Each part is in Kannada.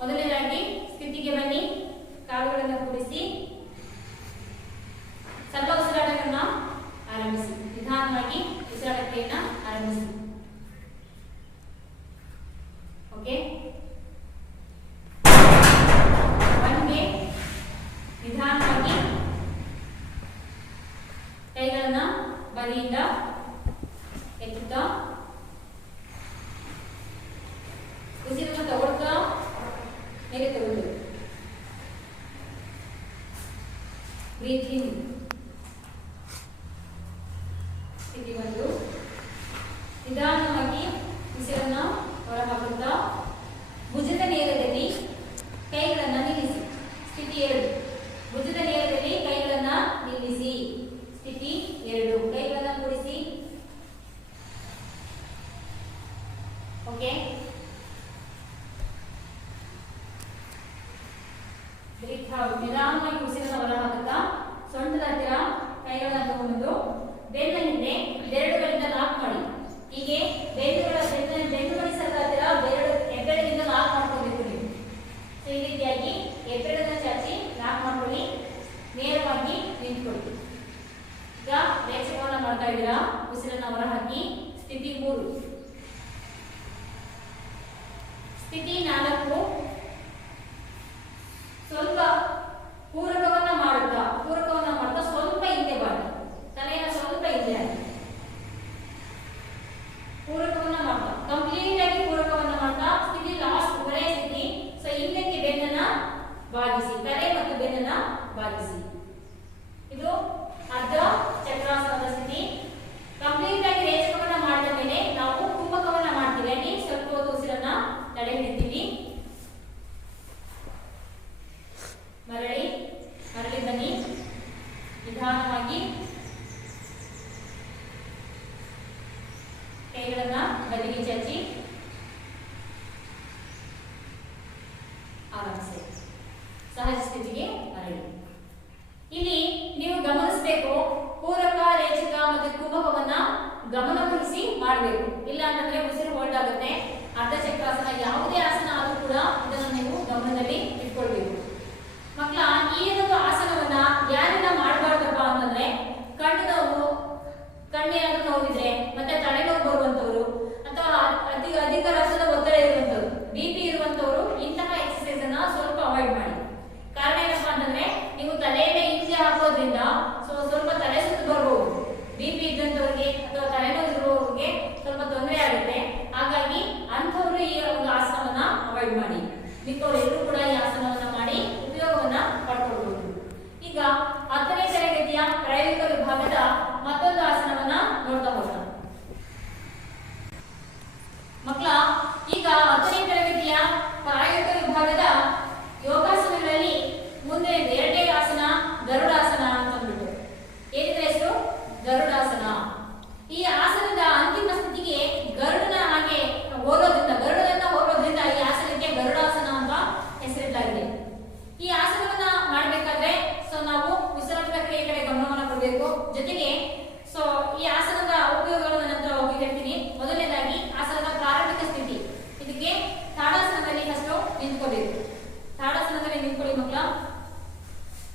ಮೊದಲನೇದಾಗಿ ಸ್ಥಿತಿಗೆ ಬನ್ನಿ. ಕಾಲುಗಳನ್ನು ಕೂಡಿಸಿ ಸ್ವಲ್ಪ ಉಸಿರಾಟವನ್ನು ಆರಂಭಿಸಿ. ನಿಧಾನವಾಗಿ ಉಸಿರಾಟ ಕ್ರಿಯೆಯನ್ನು ಆರಂಭಿಸಿ. ಓಕೆ, ಒನ್ಗೆ ನಿಧಾನವಾಗಿ ಕೈಗಳನ್ನ ಬದಿಯಿಂದ ಎತ್ತುತ್ತಾ ಉಸಿರನ್ನು ತಗೊಳ್ತಾ ಮೇಲೆ ತಗೊಳ್ಳಿ. ಬ್ರೀತ್ ಇನ್. ಸ್ಥಿತಿ ಒಂದು. ನಿಧಾನವಾಗಿ ಉಸಿರನ್ನು ಹೊರಹಾಕುತ್ತಾ ಭುಜದ ನೇರದಲ್ಲಿ ಕೈಗಳನ್ನು ನಿಲ್ಲಿಸಿ. ಸ್ಥಿತಿ 2. ಭುಜದ ನೇರದಲ್ಲಿ ಕೈಗಳನ್ನು ನಿಲ್ಲಿಸಿ. ಸ್ಥಿತಿ 2. ಕೈಗಳನ್ನು ಕೂಡಿಸಿ. Okay, breathe out. ನಿಧಾನವಾಗಿ ಉಸಿರನ್ನು ಹೊರಹಾಕುತ್ತಾ ಸೊಂಟದ ಹತ್ತಿರ ಕೈಗಳನ್ನು ತಗೊಂಡು ಬೆನ್ನ ಹಿಂದೆ ಬೆರಳುಗಳಿಂದ ಲಾಕ್ ಮಾಡಿ. ಹೀಗೆ ಬೆನ್ನುಗಳಿ ಸರದ ಹತ್ತಿರ ಹೆಬ್ಬೆರಳಿಂದ ಲಾಕ್ ಮಾಡ್ಕೋಬೇಕು ನೀವು. ಈ ರೀತಿಯಾಗಿ ಹೆಬ್ಬೆರಳನ್ನ ಚಾಚಿ ಲಾಕ್ ಮಾಡ್ಕೊಳ್ಳಿ. ನೇರವಾಗಿ ನಿಂತ್ಕೊಳ್ಳಿ. ಈಗ ರೇಚಕವನ್ನ ಮಾಡ್ತಾ ಇದ್ದೀರಾ. ಉಸಿರನ್ನ ಹೊರಹಾಕಿ. ಸ್ಥಿತಿ 3. ಸ್ಥಿತಿ 4. ಸ್ವಲ್ಪ ಪೂರಕವನ್ನ ಮಾಡುತ್ತಾ ಸ್ವಲ್ಪ ಹಿಂದೆ ಮಾಡಿ. ತಲೆಯನ್ನು ಸ್ವಲ್ಪ ಹಿಂದೆ ಹಾಕಿ. ಪೂರಕವನ್ನ ಮಾಡ್ತಾ ಕಂಪ್ಲೀಟ್ ಆಗಿ ಪೂರಕವನ್ನ ಮಾಡ್ತಾ ಸ್ಥಿತಿ ಲಾಸ್ಟ್ ಕೊನೆಯ ಸ್ಥಿತಿ. ಸೊ ಹಿಂದಕ್ಕೆ ಬೆನ್ನನ್ನ ಬಾಗಿಸಿ. ತಲೆ ಮತ್ತು ಬೆನ್ನನ್ನ ಬಾಗಿಸಿ. ಇದು ಅರ್ಧ ಚಕ್ರಾಸನದ ಸ್ಥಿತಿ. ಕಂಪ್ಲೀಟ್ ಆಗಿ ರೇಚಕವನ್ನ ಮಾಡಿದ ಮೇಲೆ ನಾವು ಕುಂಭಕವನ್ನ ಮಾಡ್ತೀವಿ. ಅಲ್ಲಿ ಸ್ವಲ್ಪ ಹೊತ್ತು ಉಸಿರನ್ನ ತಡೆ ಹಿಡಿತೀವಿ. ಮರಳಿ ಬನ್ನಿ. ನಿಧಾನವಾಗಿ ಕೈಗಳನ್ನ ಬದಿಗೆ ಚಾಚಿ ಆರಂಭಿಸಿ. ಸಹಜ ಸ್ಥಿತಿಗೆ ಮರಳಿ. ಇಲ್ಲಿ ನೀವು ಗಮನಿಸಬೇಕು, ಪೂರಕ, ರೇಚಕ ಮತ್ತು ಕುಂಭಕವನ್ನ ಗಮನವಹಿಸಿ ಮಾಡಬೇಕು. ಇಲ್ಲ ಅಂತಂದ್ರೆ ಉಸಿರು ಹೋಲ್ಡ್ ಆಗುತ್ತೆ. ಅರ್ಧ ಚಕ್ರಾಸನ ಯಾವುದೇ ಆಸನ ಆದರೂ ಕೂಡ ಇದನ್ನು ನೀವು ಗಮನದಲ್ಲಿ ಇಟ್ಕೊಳ್ಬೇಕು. ಮಕ್ಕಳ, ಈ ಒಂದು ಆಸನವನ್ನ ಯಾರೆಲ್ಲ ಮಾಡಬಾರ್ದಪ್ಪ ಅಂತಂದ್ರೆ ಕಣ್ಣೇನಾದ್ರೂ ನೋವಿದ್ರೆ, ಮತ್ತೆ ತಲೆನೋವು ಬರುವಂತವರು, ಅಥವಾ ಅಧಿಕ ರಕ್ತದ ಒತ್ತಡ ಇರುವಂತವರು, ಬಿಪಿ ಇರುವಂತವರು ಇಂತಹ ಎಕ್ಸರ್ಸೈಸ್ ಅನ್ನ ಸ್ವಲ್ಪ ಅವಾಯ್ಡ್ ಮಾಡಿ. ಕಾರಣ ಏನಪ್ಪಾ ಅಂತಂದ್ರೆ ನೀವು ತಲೆಯನ್ನೇ ಹಿಂದೆ ಹಾಕೋದ್ರಿಂದ ಸ್ವಲ್ಪ ತಲೆ ಸುತ್ತು ಬರ್ಬೋದು. ಬಿಪಿ ಇದ್ದಂಥವ್ರಿಗೆ ಅಥವಾ ತಲೆನೋವು ಇರುವವರಿಗೆ ಸ್ವಲ್ಪ ತೊಂದರೆ ಆಗುತ್ತೆ. ಹಾಗಾಗಿ ಅಂಥವ್ರು ಈ ಒಂದು ಆಸನವನ್ನ ಅವಾಯ್ಡ್ ಮಾಡಿ. ಮಿಕ್ಕವರೆಲ್ಲರೂ ಕೂಡ ಈ ಆಸನವನ್ನ ಮಾಡಿ ಉಪಯೋಗವನ್ನ ಪಡ್ಕೊಳ್ಬಹುದು. ಈಗ 10ನೇ ತರಗತಿಯ ಪ್ರಾಯೋಗಿಕ ವಿಭಾಗದ ಮತ್ತೊಂದು ಆಸನವನ್ನ ನೋಡ್ತಾ ಹೋಗೋಣ. ಮಕ್ಕಳ, ಈಗ 10ನೇ ತರಗತಿಯ ಪ್ರಾಯೋಗಿಕ ವಿಭಾಗದ ಯೋಗಾಸನಗಳಲ್ಲಿ ಮುಂದೆ 2ನೇ ಆಸನ ಗರುಡಾಸನ ಅಂತ ಅಂದ್ಬಿಟ್ಟು. ಏನಿದೆ ಹೆಸರು? ಗರುಡಾಸನ. ಈ ಆಸನದ ಅಂತಿಮ ಸ್ಥಿತಿಗೆ ಗರುಡನ ಹಾಗೆ ಗರುಡನನ್ನ ಹೋಗೋದ್ರಿಂದ ಈ ಆಸನಕ್ಕೆ ಗರುಡಾಸನ ಅಂತ ಹೆಸರಿಡಲಾಗಿದೆ. ಈ ಆಸನವನ್ನ ಮಾಡಬೇಕಾದ್ರೆ ನಾವು ಉಸಿರಾಟದ ಕ್ರಿಯೆ ಕಡೆ ಗಮನವನ್ನು ಕೊಡಬೇಕು. ಜೊತೆಗೆ ಈ ಆಸನದ ಉಪಯೋಗಗಳನ್ನು ನಂತರ ಹೋಗಿ ಹೇಳ್ತೀನಿ. ಮೊದಲನೇದಾಗಿ ಆಸನದ ಪ್ರಾರಂಭಿಕ ಸ್ಥಿತಿ. ಇದಕ್ಕೆ ತಾಡಾಸನದಲ್ಲಿ ಫಸ್ಟ್ ನಿಂತ್ಕೋಬೇಕು. ತಾಡಾಸನದಲ್ಲಿ ನಿಂತ್ಕೊಳ್ಳಿ ಮಕ್ಕಳ.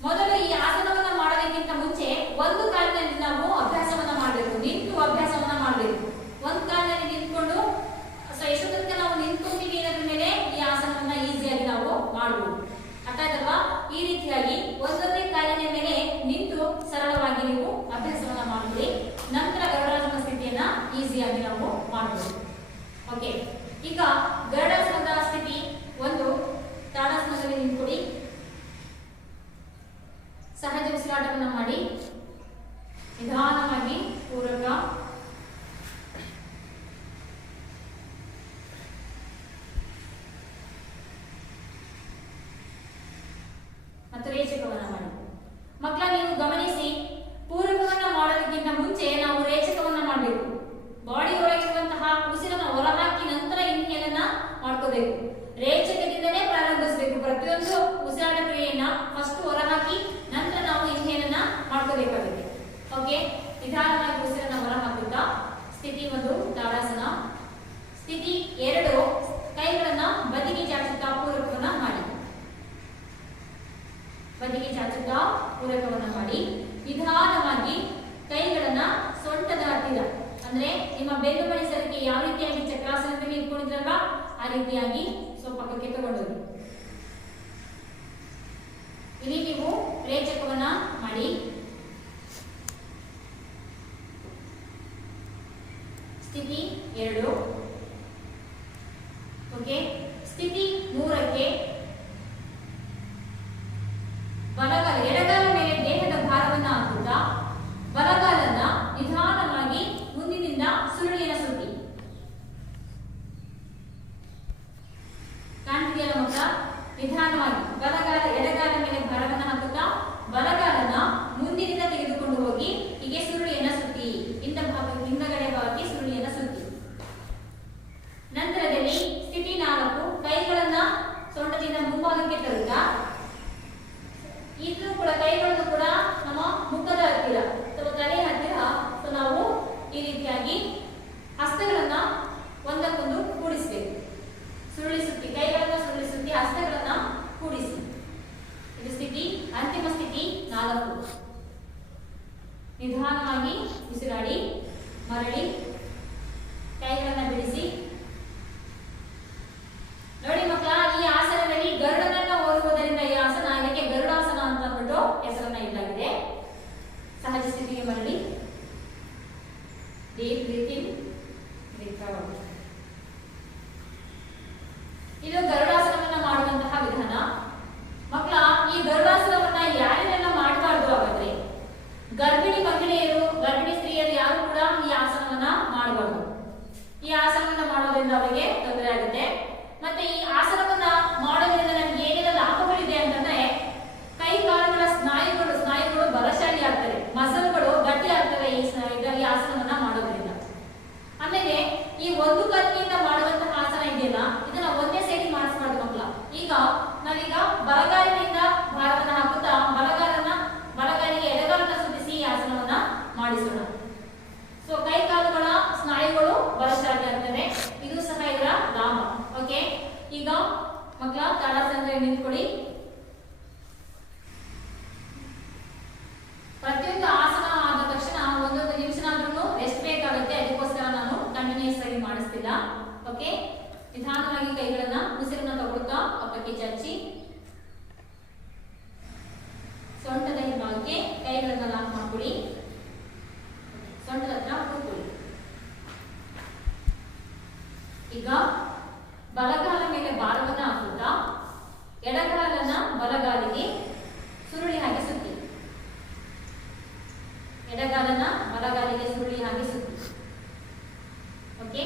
ಮೊದಲು ಈ ಆಸನವನ್ನ ಮಾಡೋದಕ್ಕಿಂತ ಮುಂಚೆ ಒಂದು ಕಾಲಿನಲ್ಲಿ ನಾವು ಅಭ್ಯಾಸವನ್ನ ಮಾಡಬೇಕು. ನಿಂತು ಅಭ್ಯಾಸವನ್ನ ಮಾಡಬೇಕು. ಒಂದು ಕಾಲಿನಲ್ಲಿ ನಿಂತ್ಕೊಂಡು ಎಷ್ಟು ತನಕ ನಾವು ನಿಂತ್ಕೊಂತೀವಿ ಅನ್ನೋದ್ರ ಮೇಲೆ ಈ ಆಸನವನ್ನ ಈಸಿಯಾಗಿ ನಾವು ಮಾಡಬಹುದು. ಅರ್ಥ ಆಯ್ತಲ್ವಾ? ಈ ರೀತಿಯಾಗಿ ಒಂದೊಂದೇ ಕಾಲಿನ ಮೇಲೆ ನಿಂತು ಸರಳವಾಗಿ ನೀವು ಅಭ್ಯಾಸವನ್ನ ಮಾಡ್ಕೊಳ್ಳಿ. ನಂತರ ಗರುಡಾಸನ ಸ್ಥಿತಿಯನ್ನ ಈಸಿಯಾಗಿ ನಾವು ಮಾಡಬಹುದು. ಓಕೆ, ಈಗ ಗರುಡಾಸನದ ಸ್ಥಿತಿ 1. ತಾಡಾಸನದಲ್ಲಿ ನಿಂತ್ಕೊಳ್ಳಿ. ಸಹಜ ಉಸಿರಾಟವನ್ನ ಮಾಡಿ. ನಿಧಾನವಾಗಿ ಪೂರಕ, ಮತ್ತು ರೇಚಕವನ್ನ ಮಾಡಿ. ಮಕ್ಕಳ, ನೀವು ಗಮನಿಸಿ, ಪೂರಕವನ್ನ ಮಾಡೋದಕ್ಕಿಂತ ಮುಂಚೆ ನಾವು ರೇಚಕವನ್ನ ಮಾಡಬೇಕು. ಬಾಡಿ ಒಳಗಿರುವಂತಹ ಉಸಿರನ್ನ ಹೊರಹಾಕಿ ನಂತರ ಇನ್ಹೇಲನ್ನ ಮಾಡ್ಕೋಬೇಕು. ರೇಚಕದಿಂದನೇ ಪ್ರಾರಂಭಿಸಬೇಕು. ಪ್ರತಿಯೊಂದು ಉಸಿರಾಟ ಕ್ರಿಯೆಯನ್ನ ಫಸ್ಟ್ ಹೊರಹಾಕಿ ನಂತರ ನಾವು ಇನ್ಹೇಲನ್ನ ಮಾಡ್ಕೋಬೇಕಾಗುತ್ತೆ. ಓಕೆ, ನಿಧಾನವಾಗಿ ಉಸಿರನ್ನ ಹೊರಹಾಕುತ್ತಾ ಸ್ಥಿತಿ 1 ತಾಡಾಸನ. ಸ್ಥಿತಿ 2 ಕೈಗಳನ್ನ ಬದಿಗೆ ಚಾಚುತ್ತಾ ಪೂರಕವನ್ನ ಮಾಡಿ. ಬದಿಗೆ ಚಾಚುತ್ತಾ ಪೂರಕವನ್ನ ಮಾಡಿ ನಿಧಾನವಾಗಿ ಕೈಗಳನ್ನ ಸೊಂಟದ ಹತ್ತಿರ, ಅಂದ್ರೆ ನಿಮ್ಮ ಬೆನ್ನು ಪರಿಸರಕ್ಕೆ ಯಾವ ರೀತಿಯಾಗಿ ಚಕ್ರಾಸನದಲ್ಲಿ ಇಟ್ಕೊಂಡಿದ್ರಲ್ವಾ ಆ ರೀತಿಯಾಗಿ ಸ್ವಲ್ಪ ಪಕ್ಕಕ್ಕೆ ತಗೊಂಡೋಗಿ. ಇಲ್ಲಿ ನೀವು ರೇಚಕವನ್ನ ಮಾಡಿ. ಸ್ಥಿತಿ 2. ಓಕೆ, ಸ್ಥಿತಿ 3ಕ್ಕೆ ಬಲಗಾಲ ಎಡಗಾಲ ಮೇಲೆ ದೇಹದ ಭಾರವನ್ನು ಹಾಕುತ್ತಾ ಬಲಗಾಲನ್ನ ನಿಧಾನವಾಗಿ ಮುಂದಿನಿಂದ ಸುರುಳಿನ ಸುತ್ತಿ. ಕಾಣ್ತಿದೆಯಲ್ಲ ಮಕ್ಕಳ? ನಿಧಾನವಾಗಿ ಬಲಗಾಲ ಎಡಗಾಲ ಮೇಲೆ ಭಾರವನ್ನು ಹಾಕುತ್ತಾ ಬಲಗಾಲನ ಮುಂದಿನಿಂದ ತೆಗೆದುಕೊಂಡು ಹೋಗಿ ಹೀಗೆ ಸುರುಳಿಯನ್ನ ಸುತ್ತಿ, ಹಿಂದಗಡೆ ಭಾಗಕ್ಕೆ ಸುರುಳಿಯನ್ನ ಸುತ್ತಿ. ನಂತರದಲ್ಲಿ ಸ್ಥಿತಿ 4 ಕೈಗಳನ್ನ ಸೊಂಟದಿಂದ ಮುಂಭಾಗಕ್ಕೆ ತರುತ್ತಾ, ಇದು ಕೂಡ ಕೈಗಳನ್ನು ಕೂಡ ನಮ್ಮ ಮುಖದ ಹತ್ತಿರ ಅಥವಾ ತಲೆ ಹತ್ತಿರ ನಾವು ಈ ರೀತಿಯಾಗಿ ಹಸ್ತಗಳನ್ನ ಒಂದಕ್ಕೊಂದು ಕೂಡಿಸಬೇಕು. ಸುರುಳಿ ಸುತ್ತಿ, ಕೈಗಳನ್ನ ಸುರುಳಿ ಸುತ್ತಿ ಹಸ್ತಗಳನ್ನ ಕೂಡಿಸಿ. ಇದು ಸ್ಥಿತಿ, ಅಂತಿಮ ಸ್ಥಿತಿ 4. ನಿಧಾನವಾಗಿ ಉಸಿರಾಡಿ ಮರಳಿ ಕೈಗಳನ್ನ ಬಿಡಿಸಿ. ನೋಡಿ ಮಕ್ಕಳ, ಈ ಆಸನದಲ್ಲಿ ಗರುಡನನ್ನ ಹೋಲುವುದರಿಂದ ಈ ಆಸನ ಇದಕ್ಕೆ ಗರುಡಾಸನ ಅಂತ ಅಂದ್ಬಿಟ್ಟು ಹೆಸರನ್ನ ಇಡಲಾಗಿದೆ. ಸಹಜ ಸ್ಥಿತಿಗೆ ಮರಳಿ. Deep breathing, breathe out. ಇದು ಗರುಡಾಸನವನ್ನ ಮಾಡುವಂತಹ ವಿಧಾನ. ಮಕ್ಕಳ, ಈ ಗರುಡಾಸನವನ್ನ ಯಾರೆಲ್ಲ ಮಾಡಬಾರ್ದು ಹಾಗಾದ್ರೆ? ಗರ್ಭಿಣಿ ಮಹಿಳೆಯರು, ಗರ್ಭಿಣಿ ಸ್ತ್ರೀಯರು ಯಾರು ಕೂಡ ಈ ಆಸನವನ್ನ ಮಾಡಬಾರ್ದು. ಈ ಆಸನವನ್ನ ಮಾಡೋದ್ರಿಂದ ಅವರಿಗೆ ತೊಂದರೆ ಆಗುತ್ತೆ. ಮತ್ತೆ ಈ ಆಸನವನ್ನ ಮಾಡೋದ್ರಿಂದ ನಮ್ಗೆ ಏನೆಲ್ಲ ಲಾಭಗಳಿದೆ ಅಂತಂದ್ರೆ, ಕೈ ಕಾಲುಗಳ ಸ್ನಾಯುಗಳು ಬಲಶಾಲಿ ಆಗ್ತವೆ, ಮಸಲ್ಗಳು ಗಟ್ಟಿ ಆಗ್ತವೆ ಈ ಆಸನವನ್ನ ಮಾಡೋದ್ರಿಂದ. ಆಮೇಲೆ ಈ ಒಂದು ಕಾಲಿನಿಂದ ಮಾಡುವಂತಹ ಆಸನ ಇದೆಯಲ್ಲ, ಇದನ್ನ ಒಂದೇ ಸೇರಿ ಮಾಡಿಸ್ಬಾರ್ದು ಮಕ್ಕಳ. ನಾವೀಗ ಬಲಗಾಲಿನಿಂದ ಭಾರವನ್ನ ಹಾಕುತ್ತಾ ಬಲಗಾಲಿಗೆ ಎಡಗಾಲನ್ನ ಸುತ್ತಿಸಿ ಈ ಆಸನವನ್ನ ಮಾಡಿಸೋಣ. ಸೊ ಕೈ ಕಾಲುಗಳ ಸ್ನಾಯುಗಳು ಬಲಶಾಲಿ ಆಗ್ತವೆ, ಇದು ಸಹ ಇದರ ಲಾಭ. ಓಕೆ, ಈಗ ಮಕ್ಕಳ ತಾಡಾಸನದಲ್ಲಿ ನಿಂತ್ಕೊಳ್ಳಿ. ಪ್ರತಿಯೊಂದು ಆಸನ ಆದ ತಕ್ಷಣ 1 ನಿಮಿಷನಾದ್ರೂ ರೆಸ್ಟ್ ಬೇಕಾಗುತ್ತೆ, ಅದಕ್ಕೋಸ್ಕರ ನಾನು ಕಂಟಿನ್ಯೂಸ್ ಆಗಿ ಮಾಡಿಸ್ತಿಲ್ಲ. ಓಕೆ, ನಿಧಾನವಾಗಿ ಕೈಗಳನ್ನ ಉಸಿರನ್ನ ತಗೊಳ್ತಾ ಪಕ್ಕಕ್ಕೆ ಚಾಚಿ ಸೊಂಟದ ಹಿಂಭಾಗಕ್ಕೆ ಕೈಗಳನ್ನ ಲಾಕ್ ಮಾಡ್ಕೊಳ್ಳಿ. ಸೊಂಟದ ಹತ್ರ ಕೂತ್ಕೊಳ್ಳಿ. ಈಗ ಬಲಗಾಲ ಮೇಲೆ ಭಾರವನ್ನ ಹಾಕುತ್ತಾ ಎಡಗಾಲನ್ನ ಬಲಗಾಲಿಗೆ ಸುರುಳಿ ಹಾಕಿ ಸುತ್ತಿ. ಎಡಗಾಲನ್ನ ಬಲಗಾಲಿಗೆ ಸುರುಳಿ ಹಾಕಿ ಸುತ್ತಿ. ಓಕೆ,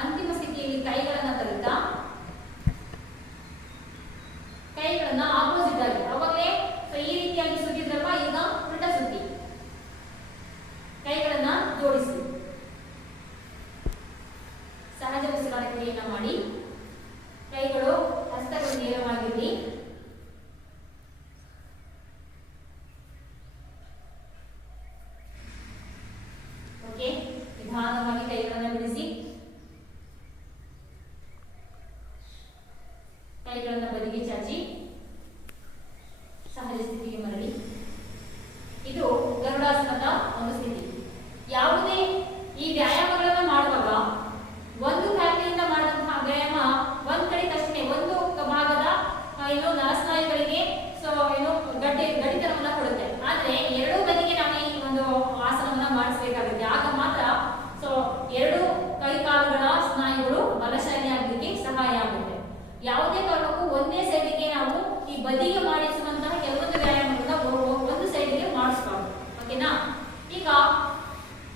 ಅಂತಿಮ ಸ್ಥಿತಿಯಲ್ಲಿ ಕೈಗಳನ್ನ ತರುತ್ತಾ ಕೈಗಳನ್ನ ಆಪೋಸಿಟ್ ಆಗಿ, ಅವಾಗಲೇ ಈ ರೀತಿಯಾಗಿ ಸುತ್ತಿದ್ರಲ್ವಾ, ಈಗ ಉಲ್ಟಾ ಸುತ್ತಿ ಕೈಗಳನ್ನ ಜೋಡಿಸಿ. ಸಹಜ ಉಸಿರಾಟ ಕ್ರಿಯೆಯನ್ನ ಮಾಡಿ. ಕೈಗಳು ಹಸ್ತಗಳು ನೇರವಾಗಿರಲಿ. ಓಕೆ, ನಿಧಾನವಾಗಿ ಕೈಗಳನ್ನ ಬಿಡಿಸಿ. ಕೈಗಳನ್ನ ಬದಿಗೆ ಚಾಚಿ ಸಹಜ ಸ್ಥಿತಿಗೆ ಮರಳಿ. ಇದು ಗರುಡಾಸನದ ಒಂದು ಸ್ಥಿತಿ. ಯಾವುದೇ ಈ ವ್ಯಾಯಾಮಗಳನ್ನ ಮಾಡುವಾಗ ಒಂದು ಕಾಲಿನಿಂದ ಮಾಡುವಂತಹ ವ್ಯಾಯಾಮ ಒಂದ್ ಕಡೆ ತಕ್ಷಣ ಒಂದು ಭಾಗದ ನರಸ್ನಾಯುಗಳಿಗೆ ಗಟ್ಟಿತನವನ್ನ ಕೊಡುತ್ತೆ. ಆದ್ರೆ ಎರಡೂ ಬದಿಗೆ ನಾವು ಈ ಒಂದು ಆಸನವನ್ನ ಮಾಡಿಸಬೇಕಾಗುತ್ತೆ. ಆಗ ಮಾತ್ರ ಎರಡು ಕೈ ಕಾಲುಗಳ ಸ್ನಾಯುಗಳು ಬಲಶಾಲಿ ಆಗಲಿಕ್ಕೆ ಸಹಾಯ ಆಗುತ್ತೆ. ಯಾವುದೇ ಕಾರಣಕ್ಕೂ ಒಂದೇ ಸೈಡಿಗೆ ನಾವು ಈ ಬದಿಗೆ ಮಾಡಿಸುವಂತಹ ಕೆಲವೊಂದು ವ್ಯಾಯಾಮಗಳನ್ನ ಒಂದು ಸೈಡಿಗೆ ಮಾಡಿಸಬಾರ್ದು. ಓಕೆನಾ? ಈಗ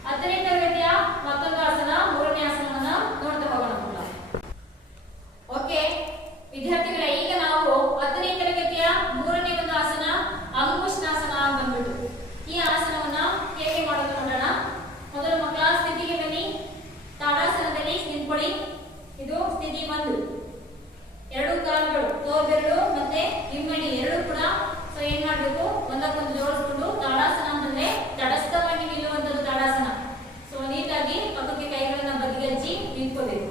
10ನೇ ತರಗತಿಯ ಮತ್ತೊಂದು ಆಸನ, 3ನೇ ಆಸನವನ್ನ ನೋಡ್ತಾ ಹೋಗೋಣ. ಓಕೆ ವಿದ್ಯಾರ್ಥಿಗಳೇ, ಈಗ ನಾವು 10ನೇ ತರಗತಿಯ 3ನೇ ಒಂದು ಆಸನ ಅಂಗುಷ್ಟಾಸನ ಅಂತ ಬಂದ್ಬಿಟ್ಟು ಈ ಆಸನವನ್ನ ಹೇಗೆ ಮಾಡೋದು ನೋಡೋಣ. ಮೊದಲು ಮಕ್ಕಳ ಸ್ಥಿತಿಗೆ ಬನ್ನಿ. ತಾಡಾಸನದಲ್ಲಿ ನಿಂತ್ಕೊಳ್ಳಿ. ಇದು ಸ್ಥಿತಿ 1. ಎರಡು ಕಾಲುಗಳು ತೋರ್ಬೆರಳು ಮತ್ತೆ ಹಿಮ್ಮಡಿ ಎರಡೂ ಕೂಡ ಏನ್ ಮಾಡ್ಬೇಕು, ಒಂದಕ್ಕೊಂದು ಜೋಡಿಸ್ಕೊಂಡು ತಾಡಾಸನ ಅಂತಂದ್ರೆ ತಟಸ್ಥವಾಗಿ ನಿಲ್ಲುವಂತದ್ದು ತಾಡಾಸನ. ನೀಟಾಗಿ ಪಕ್ಕಕ್ಕೆ ಕೈಗಳನ್ನ ಬದಿಗಚ್ಚಿ ನಿಂತ್ಕೋಬೇಕು.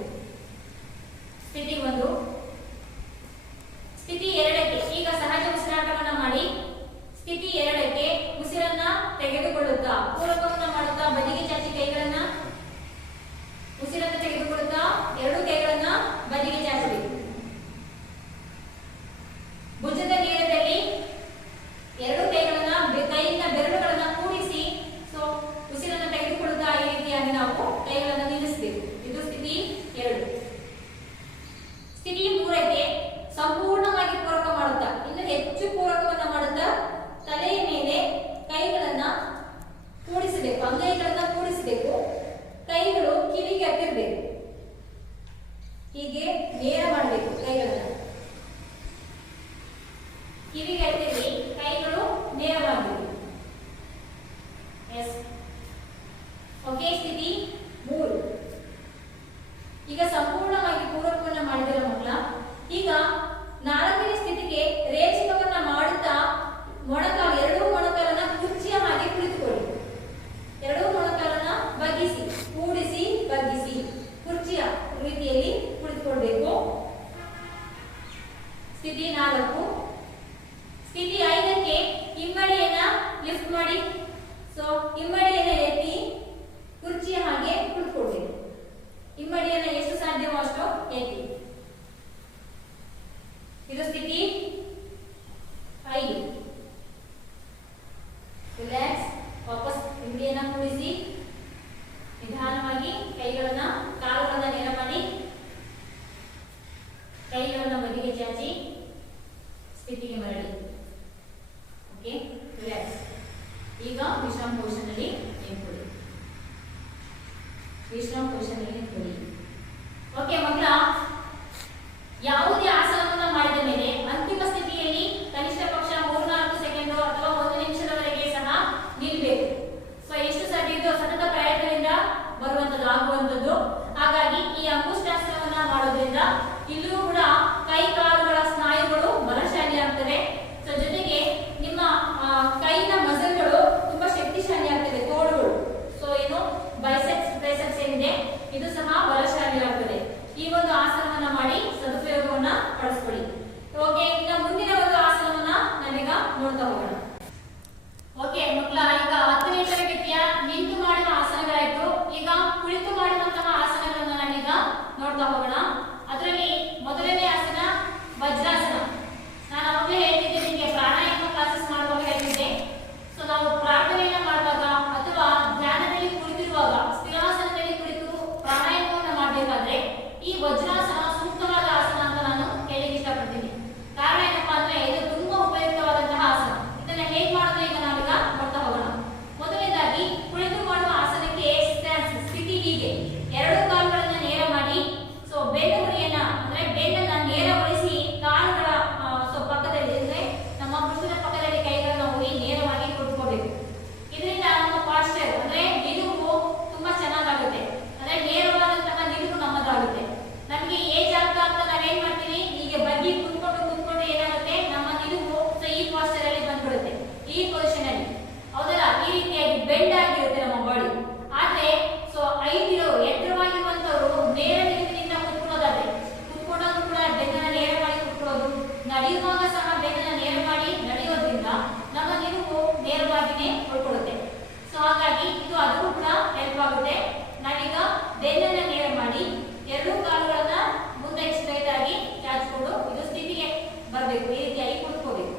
ಸ್ಥಿತಿ 1. ಸ್ಥಿತಿ 3ಕ್ಕೆ ಸಂಪೂರ್ಣವಾಗಿ ಪೂರಕ ಮಾಡುತ್ತಾ, ಇನ್ನು ಹೆಚ್ಚು ಪೂರಕವನ್ನ ಮಾಡುತ್ತಾ ತಲೆಯ ಮೇಲೆ ಕೈಗಳನ್ನ ಕೂಡಿಸಬೇಕು, ಅಂಗೈಗಳನ್ನ ಕೂಡಿಸಬೇಕು, ಕೈಗಳು ಕಿವಿಗೆ ಹತ್ತಿರಬೇಕು, ಹೀಗೆ ನೇರ ಮಾಡಬೇಕು, ಕೈಗಳನ್ನ ಕಿವಿಗೆ ಹತ್ತಿರಲಿ, ಕೈಗಳು ನೇರವಾಗಬೇಕು. S, okay. ಸ್ಥಿತಿ 3 ಈಗ ಸಂಪೂರ್ಣವಾಗಿ ಪೂರಕವನ್ನ ಮಾಡಿದಿರ ಮಕ್ಕಳ. ಈಗ 4ನೇ ಸ್ಥಿತಿಗೆ ರೇಚಕವನ್ನ ಮಾಡುತ್ತಾ ಮೊಣಕಾಲು, ಎರಡೂ ಮೊಣಕಾಲನ್ನ ಕುರ್ಚಿಯ ಹಾಗೆ ಕುಳಿತುಕೊಳ್ಳಿ, ಎರಡೂ ಮೊಣಕಾಲನ್ನ ಬಗ್ಗಿಸಿ, ಕೂಡಿಸಿ ಬಗ್ಗಿಸಿ ಕುರ್ಚಿಯ ರೀತಿಯಲ್ಲಿ ಕುಳಿತುಕೊಳ್ಬೇಕು. ಸ್ಥಿತಿ 4. ಸ್ಥಿತಿ 5ಕ್ಕೆ ಹಿಮ್ಮಡಿಯನ್ನ ಲಿಫ್ಟ್ ಮಾಡಿ, ಸೊ ಹಿಮ್ಮಡಿಯನ್ನ ಎತ್ತಿ ಕುರ್ಚಿಯ ಹಾಗೆ ಕುಳಿತುಕೊಳ್ಬೇಕು. ಹಿಮ್ಮಡಿಯನ್ನ ಎಷ್ಟು ಸಾಧ್ಯವೋ ಅಷ್ಟು ಎತ್ತಿ. ಇದು ಸ್ಥಿತಿ 5. ರಿಲ್ಯಾಕ್ಸ್, ವಾಪಸ್ ಹಿಮ್ಮಡಿಯನ್ನ ಕೂಡಿಸಿ ನಿಧಾನವಾಗಿ ಕೈಗಳನ್ನ, ಕಾಲುಗಳನ್ನ ನೇರ ಮಾಡಿ, ಕೈಗಳನ್ನ ಬದಿಗೆ ಚಾಚಿ ಸ್ಥಿತಿಗೆ ಮರಳಿ. Okay, relax. ಈಗ ವಿಶ್ರಾಮ ಪೊಸಿಷನ್ ಅಲ್ಲಿ ನಿಂತ್ಕೊಳ್ಳಿ, ವಿಶ್ರಾಮ ಪೊಸಿಷನ್ ಅಲ್ಲಿ ನಿಂತ್ಕೊಳ್ಳಿ. ಓಕೆ ಮಕ್ಕಳ, ಯಾವುದೇ ಆಸನವನ್ನ ಮಾಡಿದ ಮೇಲೆ ಅಂತಿಮ ಸ್ಥಿತಿಯಲ್ಲಿ ಕನಿಷ್ಠ ಪಕ್ಷ 3-4 ಸೆಕೆಂಡ್ ಅಥವಾ 1 ನಿಮಿಷದವರೆಗೆ ಸಹ ನಿಲ್ಬೇಕು. ಸೊ ಎಷ್ಟು ಸಾಧ್ಯವೋ ಸತತ ಪ್ರಯತ್ನದಿಂದ ಬರುವಂತದ್ದು, ಆಗುವಂತದ್ದು. ಹಾಗಾಗಿ ಈ ಅಂಗುಷ್ಟಾಸನವನ್ನ ಮಾಡೋದ್ರಿಂದ ಇಲ್ಲೂ ಕೂಡ ಕೈ ಕಾಲುಗಳ ಸ್ನಾಯುಗಳು ಬಲಶಾಲಿ ಆಗ್ತವೆ. ಸೊ ಜೊತೆಗೆ ನಿಮ್ಮ ಕೈನ ಮಸಲ್ಗಳು ತುಂಬಾ ಶಕ್ತಿಶಾಲಿ ಆಗ್ತವೆ, ತೋಳುಗಳು. ಸೊ ಏನು ಬೈಸೆಪ್ಸ್ ಟ್ರೈಸೆಪ್ಸ್ ಏನಿದೆ ಇದು ಸಹ ಬಲಶಾಲಿ ಆಗ್ತದೆ. ಈ ಒಂದು ಆಸನವನ್ನ ಮಾಡಿ ಸದುಪಯೋಗವನ್ನ ಪಡಿಸ್ಕೊಳ್ಳಿ. ಓಕೆ, ಈಗ ಮುಂದಿನ ಒಂದು ಆಸನವನ್ನ ನಾವೀಗ ನೋಡ್ತಾ ಹೋಗೋಣ. ಓಕೆ ಮಕ್ಕಳ, ಈಗ 10ನೇ ತರಗತಿಯ ನಿಂತು ಮಾಡುವ ಆಸನಗಳಾಯ್ತು. ಈಗ ಕುಳಿತು ಮಾಡುವಂತಹ ಆಸನಗಳನ್ನ ನಾವೀಗ ನೋಡ್ತಾ ಹೋಗೋಣ. ಅದರಲ್ಲಿ ಮೊದಲನೇ ಆಸನ ವಜ್ರಾಸನ. ನಾನು ಅವಾಗಲೇ ಹೇಳ್ತಿದ್ದೆ ನಿಮಗೆ, ಪ್ರಾಣಾಯಾಮ ಕ್ಲಾಸಸ್ ಮಾಡುವಾಗ ಹೇಳ್ತಿದ್ದೆ. ಸೊ ನಾವು ಪ್ರಾರ್ಥನೆಯನ್ನ ಮಾಡುವಾಗ ಅಥವಾ ಧ್ಯಾನದಲ್ಲಿ ಕುಳಿತಿರುವಾಗ, ಸ್ಥಿರಾಸನದಲ್ಲಿ ಕುಳಿತು ಪ್ರಾಣಾಯಾಮವನ್ನು ಮಾಡಬೇಕಾದ್ರೆ ಈ ವಜ್ರಾಸನ ಸೂಕ್ತವಾದ ಆಸನ ಅಂತ ನಾನು ಹೇಳಿಕ್ಕೆ ಇಷ್ಟಪಡ್ತೀನಿ. ಕಾರಣ ಏನಪ್ಪಾ ಅಂದ್ರೆ ಇದು ತುಂಬಾ ಉಪಯುಕ್ತವಾದಂತಹ ಆಸನ. ಇದನ್ನ ಹೇಗೆ ಮಾಡೋದು ಈಗ ನಾವೀಗ ನೋಡ್ತಾ ಹೋಗೋಣ. ಮೊದಲನೇದಾಗಿ ಕುಳಿತು ಮಾಡುವ ಆಸನಕ್ಕೆ ಸ್ಥಿತಿ ಹೀಗೆ, ಎರಡು ಕಾಲುಗಳನ್ನ ನೇರ ಮಾಡಿ, ಸೊ ಬೆನ್ನು ಹುರಿಯನ್ನ ಅಂದ್ರೆ ಬೆನ್ನನ್ನ ನೇರಗೊಳಿಸಿ ಕಾಲುಗಳ ಪಕ್ಕದಲ್ಲಿ, ಅಂದ್ರೆ ನಮ್ಮ ಭುಜದ ಪಕ್ಕದಲ್ಲಿ ಕೈಗಳನ್ನ ಹುರಿ ನೇರವಾಗಿ ಕುಳಿತುಕೋಬೇಕು. ಇದರಿಂದ ನಮ್ಮ ಪಾಶ್ಚರ್ ಅಂದ್ರೆ ನಿಲುವು ತುಂಬಾ ಚೆನ್ನಾಗಾಗುತ್ತೆ, ಅಂದ್ರೆ ನೇರವಾದಂತಹ ನಿಲುವು ನಮ್ಮದಾಗುತ್ತೆ. ನಮಗೆ ಏಜ್ ಆಗ್ತಾ ಆಗ್ತಾ ನಾವೇನ್ ಮಾಡ್ತೀವಿ, ಹೀಗೆ ಬಗ್ಗಿ ಕುತ್ಕೊಂಡು ಏನಾಗುತ್ತೆ, ನಮ್ಮ ನಿಲುವು ಸೊ ಈ ಪಾಶ್ಚರ್ ಅಲ್ಲಿ ಬಂದ್ಬಿಡುತ್ತೆ, ಈ ಪೊಸಿಷನ್ ಅಲ್ಲಿ. ಹೌದಲ್ಲ, ಈ ರೀತಿಯಾಗಿ ಬೆಂಡ್ ಆಗಿರುತ್ತೆ ನಮ್ಮ ಬಾಡಿ. ಆದ್ರೆ ಸೊ 5 ಎತ್ತರವಾಗಿರುವಂತವರು ನೇರ ನಿಲುವಿನಿಂದ ಕುತ್ಕೊಳ್ಳೋದಾದ್ರೆ, ಕುತ್ಕೊಂಡಾಗ ಕೂಡ ಬೆನ್ನನ್ನ ನೇರ ಮಾಡಿ ಕುತ್ಕೊಳ್ಳೋದು, ನಡೆಯುವಾಗ ಸಹ ಬೆನ್ನನ್ನ ನೇರ ಮಾಡಿ ನಡೆಯೋದ್ರಿಂದ ನಮ್ಮ ನಿಲುವು ನೇರವಾಗಿನೇ ಉಳ್ಕೊಳ್ಳುತ್ತೆ. ಸೊ ಹಾಗಾಗಿ ಇದು ಅದಕ್ಕೂ ಕೂಡ ಹೆಲ್ಪ್ ಆಗುತ್ತೆ. ನಾವೀಗ ಬೆನ್ನನ್ನ ನೇರ ಮಾಡಿ ಎರಡೂ ಕಾಲುಗಳನ್ನ ಮುಂದೆ ಸ್ಟ್ರೈಟ್ ಆಗಿ ಚಾಚಿಕೊಂಡು ಇದು ಸ್ಥಿತಿಗೆ ಬರಬೇಕು, ಈ ರೀತಿಯಾಗಿ ಕುತ್ಕೋಬೇಕು.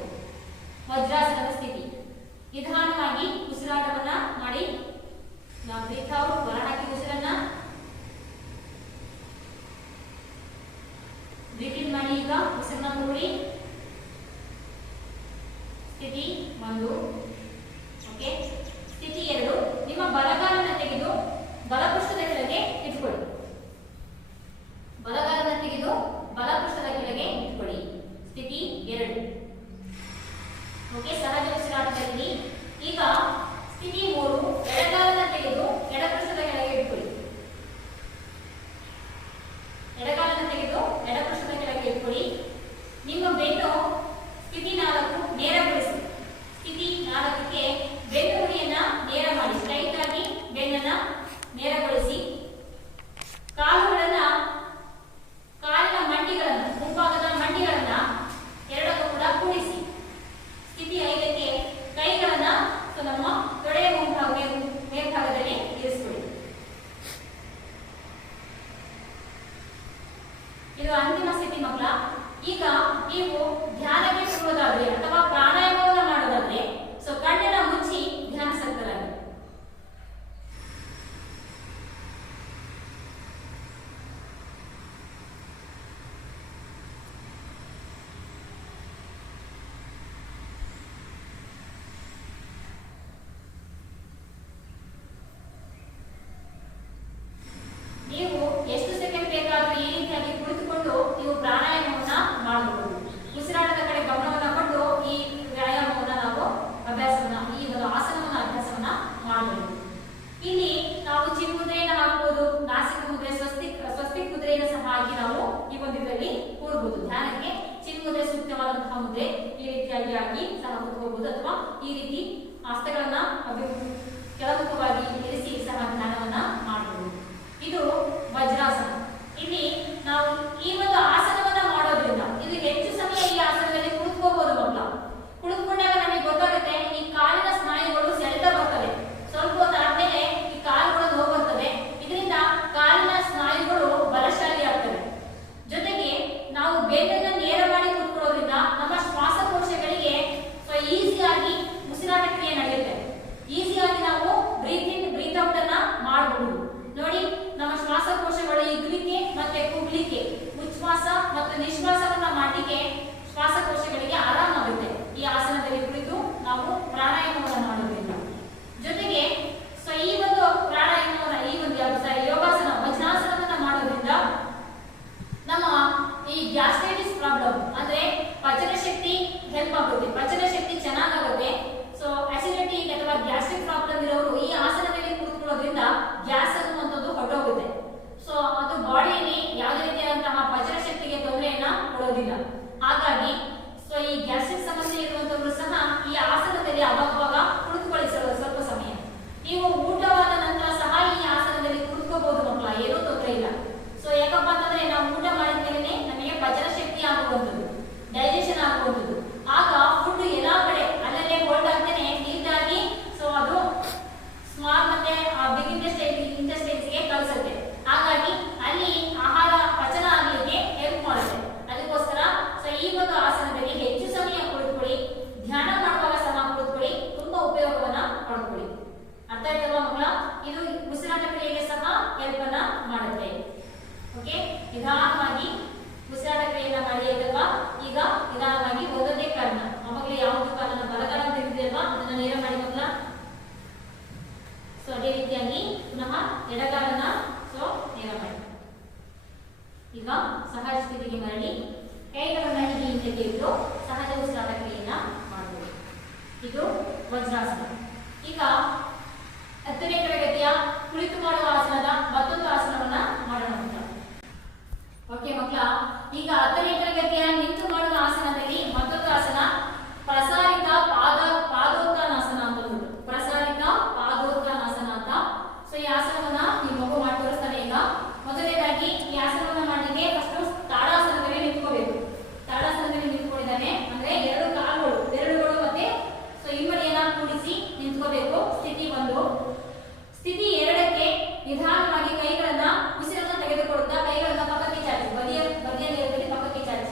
ವಜ್ರಾಸನದ ಸ್ಥಿತಿ. ನಿಧಾನವಾಗಿ ಉಸಿರಾಟವನ್ನ ಮಾಡಿ, ನಾವು ಬ್ರೀತ್ ಔಟ್, ಹೊರ ಹಾಕಿ ಉಸಿರನ್ನ ಬ್ರೀತ್ ಇನ್ ಮಾಡಿ. ಈಗ ಉಸಿರನ್ನ ತಗೊಳ್ಳಿ. ಸ್ಥಿತಿ 1. ಓಕೆ, ಸ್ಥಿತಿ 2. ನಿಮ್ಮ ಬಲಗಾಲನ್ನ ತೆಗೆದು ಬಲಪೃಷ್ಠದ ಕೆಳಗೆ ಇಟ್ಕೊಳ್ಳಿ, ಬಲಗಾಲನ್ನ ತೆಗೆದು ಬಲಪೃಷ್ಠದ ಕೆಳಗೆ ಇಟ್ಕೊಳ್ಳಿ. ಸ್ಥಿತಿ 2. ಓಕೆ, ಸಹಜ ಉಸಿರಾಟದಲ್ಲಿ. ಈಗ ಸ್ಥಿತಿ 3. ಎಡಗಾಲನ್ನ ತೆಗೆದು ಎಡಪೃಷ್ಠದ ಕೆಳಗೆ ಇಟ್ಕೊಳ್ಳಿ, ಎಡಗಾಲನ್ನ ತೆಗೆದು ಎಡಪೃಷ್ಠದ ಕೆಳಗೆ ಇಟ್ಕೊಳ್ಳಿ. ನಿಮ್ಮ ಬೆನ್ನು ಸ್ಥಿತಿ 4 ನೇರಗೊಳಿಸಿ. ಸ್ಥಿತಿ 4ಕ್ಕೆ ಬೆನ್ನು ಹುರಿಯನ್ನ ನೇರ ಮಾಡಿ, ಸ್ಟ್ರೈಟ್ ಆಗಿ ಬೆನ್ನನ್ನ ನೇರಗೊಳಿಸಿ. ಕಾಲುಗಳನ್ನ, ಕಾಲಿನ ಮಂಡಿಗಳನ್ನ, ಮುಂಭಾಗದ ಮಂಡಿಗಳನ್ನ ಎರಡಕ್ಕೂ ಕೂಡ ಕೂಡಿಸಿ. ಸ್ಥಿತಿ 5ಕ್ಕೆ ಕೈಗಳನ್ನ ಸೊ ನಮ್ಮ ತೊಡೆಯ ಮೇಲ್ಭಾಗದಲ್ಲಿ ಇರಿಸಿಕೊಳ್ಳಿ. ಇದು ಅಂತಿಮ ಸ್ಥಿತಿ ಮಕ್ಕಳ. ಈಗ ನೀವು ಧ್ಯಾನಕ್ಕೆ ಕೂರುವುದಾದ್ರೆ ಅಥವಾ ಪ್ರಾಣಾಯಾಮವನ್ನು ಮಾಡೋದಾದ್ರೆ ಸೊ ಕಣ್ಣನ್ನ ಮುಚ್ಚಿ ಧ್ಯಾನಸಕ್ತರಾಗಿ. ಮುದ್ರೆ ಈ ರೀತಿಯಾಗಿ ಆಗಿ ಸಹ ಕೂತ್ಕೋಬಹುದು, ಅಥವಾ ಈ ರೀತಿ ಹಸ್ತಗಳನ್ನ ಕೆಳಮುಖವಾಗಿ ಇರಿಸಿ ಸಹ ಧ್ಯಾನವನ್ನ ಮಾಡಬಹುದು. ಇದು ವಜ್ರಾಸನ. ಇಲ್ಲಿ ನಾವು ಈ ಒಂದು ಆಸನವನ್ನ ಮಾಡೋದ್ರಿಂದ ಇದು ಹೆಚ್ಚು ಸಮಯ ಈ ಆಸನದಲ್ಲಿ ಕುಳಿತುಕೋಬಹುದು ಮಕ್ಕಳ. ಕುಳಿತುಕೊಂಡಾಗ ನಮಗೆ ಗೊತ್ತಾಗುತ್ತೆ ಈ ಕಾಲಿನ ಸ್ನಾಯುಗಳು ಸೆಳೆತ ಬರ್ತವೆ. ಸ್ವಲ್ಪ ಹೊತ್ತು ಆದ್ಮೇಲೆ ಈ ಕಾಲುಗಳು ನೋವು ಬರ್ತವೆ. ಇದರಿಂದ ಕಾಲಿನ ಸ್ನಾಯುಗಳು ಬಲಶಾಲಿ ಆಗ್ತವೆ. ಜೊತೆಗೆ ನಾವು ಬೆನ್ನನ್ನು ನೇರ ಮಾಡಿ ಕೂತ್ಕೊಳ್ಳೋದ್ರಿಂದ ನಮ್ಮ ಶ್ವಾಸಕೋಶಗಳಿಗೆ ಈಸಿಯಾಗಿ ಉಸಿರಾಟ ಕ್ರಿಯೆ ನಡೆಯುತ್ತೆ. ಈಸಿಯಾಗಿ ನಾವು ಬ್ರೀತ್ ಇನ್ ಬ್ರೀತ್ ಔಟ್ ಅನ್ನ ಮಾಡಬಹುದು. ನೋಡಿ, ನಮ್ಮ ಶ್ವಾಸಕೋಶಗಳು ಇಗ್ಲಿಕ್ಕೆ ಮತ್ತೆ ಕುಗ್ಲಿಕ್ಕೆ, ಉಚ್ಛ್ವಾಸ ಮತ್ತು ನಿಶ್ವಾಸವನ್ನ ಮಾಡಲಿಕ್ಕೆ ಶ್ವಾಸಕೋಶಗಳಿಗೆ ಆರಾಮಾಗುತ್ತೆ ಈ ಆಸನದಲ್ಲಿ ಕುಳಿತು ನಾವು ಪ್ರಾಣಾಯಾಮವನ್ನು ಮಾಡೋದ್ರಿಂದ. ಜೊತೆಗೆ ಈ ಒಂದು ಪ್ರಾಣಾಯಾಮವನ್ನ ಈ ಒಂದು ಯೋಗಾಸನ ವಜ್ರಾಸನವನ್ನ ಮಾಡೋದ್ರಿಂದ ನಮ್ಮ ಈ ಗ್ಯಾಸ್ಟ್ರೈಟಿಸ್ ಪ್ರಾಬ್ಲಮ್ ಅಂದ್ರೆ ಪಚನ ಶಕ್ತಿ ಹೆಲ್ಪ್ ಆಗುತ್ತೆ, ಪಚನ ಶಕ್ತಿ ಚೆನ್ನಾಗಾಗುತ್ತೆ. ಸೊ ಅಸಿಡಿಟಿ ಅಥವಾ ಗ್ಯಾಸ್ಟ್ರಿಕ್ ಪ್ರಾಬ್ಲಮ್ ಇರೋರು ಈ ಆಸನದಲ್ಲಿ ಕೂತ್ಕೊಳ್ಳೋದ್ರಿಂದ ಗ್ಯಾಸ್ ಅನ್ನುವಂಥದ್ದು ಹೊರಟೋಗುತ್ತೆ. ಸೊ ಅದು ಬಾಡಿಯಲ್ಲಿ ಯಾವುದೇ ರೀತಿಯಾದಂತಹ ಪಚನ ಶಕ್ತಿಗೆ ತೊಂದರೆಯನ್ನ ಕೊಡೋದಿಲ್ಲ. ಹಾಗಾಗಿ ಈ ಗ್ಯಾಸ್ಟ್ರಿಕ್ ಸಮಸ್ಯೆ ಇರುವಂತವರು ಸಹ ಈ ಆಸನದಲ್ಲಿ ಅವಾಗ ಕುಳಿತುಕೊಳ್ಳಿ ಸ್ವಲ್ಪ ಸಮಯ. ನೀವು ಊಟವಾದ ನಂತರ ಸಹ ಈ ಆಸನದಲ್ಲಿ ಕುಳಿತುಕೋಬಹುದು ಮಕ್ಕಳ, ಏನೂ ತೊಂದರೆ ಇಲ್ಲ. ಸೊ ಯಾಕಪ್ಪ ಅಂತಂದ್ರೆ ನಾವು ಊಟ ಮಾಡಿದ ಮೇಲೆ ನಮಗೆ ಪಚನ ಶಕ್ತಿ ಆಗುವಂಥದ್ದು, ಡೈಜೆಷನ್ ಆಗುವಂಥದ್ದು. ಆಗ ಫುಡ್ ಎಲ್ಲಾ ಕಡೆ ಅಲ್ಲಲ್ಲೇ ಹೋಲ್ಡ್ ಆಗ್ತೇನೆ ನೀಟಾಗಿ ಸೊ ಅದು ಸ್ಮಾಲ್ ಮತ್ತೆ ಬಿಗ್ ಇಂಟೆಸ್ಟೈನ್ಸ್ಗೆ ಕಳಿಸುತ್ತೆ. ಹಾಗಾಗಿ ಅಲ್ಲಿ ಆಹಾರ ಪಚನ ಆಗಲಿಕ್ಕೆ ಹೆಲ್ಪ್ ಮಾಡುತ್ತೆ. ಅದಕ್ಕೋಸ್ಕರ ಈ ಒಂದು ಆಸನದಲ್ಲಿ ಹೆಚ್ಚು ಸಮಯ ಕುಳಿತುಕೊಳ್ಳಿ, ಧ್ಯಾನ ಮಾಡುವಾಗ ಸಹ ಕುಳಿತುಕೊಳ್ಳಿ, ತುಂಬಾ ಉಪಯೋಗವನ್ನ ಪಡ್ಕೊಳ್ಳಿ. ಅರ್ಥ ಆಯ್ತಲ್ವಾ ಮಕ್ಕಳ? ಇದು ಉಸಿರಾಟ ಕ್ರಿಯೆಗೆ ಸಹ ಹೆಲ್ಪ್ ಅನ್ನ ಮಾಡುತ್ತೆ. ಓಕೆ, ನಿಧಾನವಾಗಿ ಉಸಿರಾಟ ಕ್ರಿಯೆಯನ್ನ ಮಾಡಿ ಆಯ್ತಲ್ವಾ? ಈಗ ನಿಧಾನವಾಗಿ ಒಂದೊಂದೇ ಕಾಲನ ಅವಾಗಲೇ ಯಾವುದು ಕಾಲನ ಬಲಗಾಲ ಅಂತ ಇರುತ್ತಲ್ವಾ ಅದನ್ನ ನೇರ ಮಾಡಿ ಮಕ್ಕಳ. ಸೊ ಅದೇ ರೀತಿಯಾಗಿ ಪುನಃ ಎಡಗಾಲನ ಸೊ ನೇರ ಮಾಡಿ. ಈಗ ಸಹಜ ಸ್ಥಿತಿಗೆ ಮರಳಿ ಕೈಗಳನ್ನ ಹೀಗೆ ಹಿಂದಕ್ಕೆ ಇಟ್ಟು ಸಹಜ ಉಸಿರಾಟ ಕ್ರಿಯೆಯನ್ನ ಮಾಡಬಹುದು. ಇದು ವಜ್ರಾಸನ. ಈಗ 10ನೇ ತರಗತಿಯ ಕುಳಿತು ಮಾಡುವ ಆಸನದ ಮತ್ತೊಂದು ಆಸನವನ್ನ ಮಾಡೋಣ. ಓಕೆ ಮಕ್ಕಳ, ಈಗ 10ನೇ ತರಗತಿಯ ನಿಂತು ಮಾಡುವ ಆಸನದಲ್ಲಿ ಮತ್ತೊಂದು ಆಸನ ಪ್ರಸಾರಿತ ಪಾದೋತ್ಥಾನಾಸನ ಅಂತ ಉಂಟು. ಪ್ರಸಾರಿತ ಪಾದೋತ್ಥಾನಾಸನ ಅಂತ. ಸೊ ಈ ಆಸನವನ್ನ ಈ ಮಗು ಮಾಡಿ ತೋರಿಸ್ತಾನೆ. ಈಗ ಮೊದಲನೇದಾಗಿ ಈ ಆಸನವನ್ನ ಮಾಡಲಿಕ್ಕೆ ಫಸ್ಟ್ ತಾಡಾಸನದಲ್ಲಿ ನಿಂತ್ಕೋಬೇಕು. ತಾಡಾಸನದಲ್ಲಿ ನಿಂತ್ಕೊಂಡಿದ್ದಾನೆ ಅಂದ್ರೆ ಎರಡು ಕಾಲುಗಳು ಬೆರಳುಗಳು ಮತ್ತೆ ಸೊ ಇಮ್ಮಡಿಯನ್ನ ಕೂಡಿಸಿ ನಿಂತ್ಕೋಬೇಕು. ಸ್ಥಿತಿ 1. ಸ್ಥಿತಿ 2ಕ್ಕೆ ನಿಧಾನವಾಗಿ ಕೈಗಳನ್ನ ಉಸಿರನ್ನ ತೆಗೆದುಕೊಳ್ಳುತ್ತಾ ಕೈಗಳನ್ನ ಪಕ್ಕಕ್ಕೆ ಚಾಚಿ, ಬದಿಯಲ್ಲಿ ಪಕ್ಕಕ್ಕೆ ಚಾಚಿ.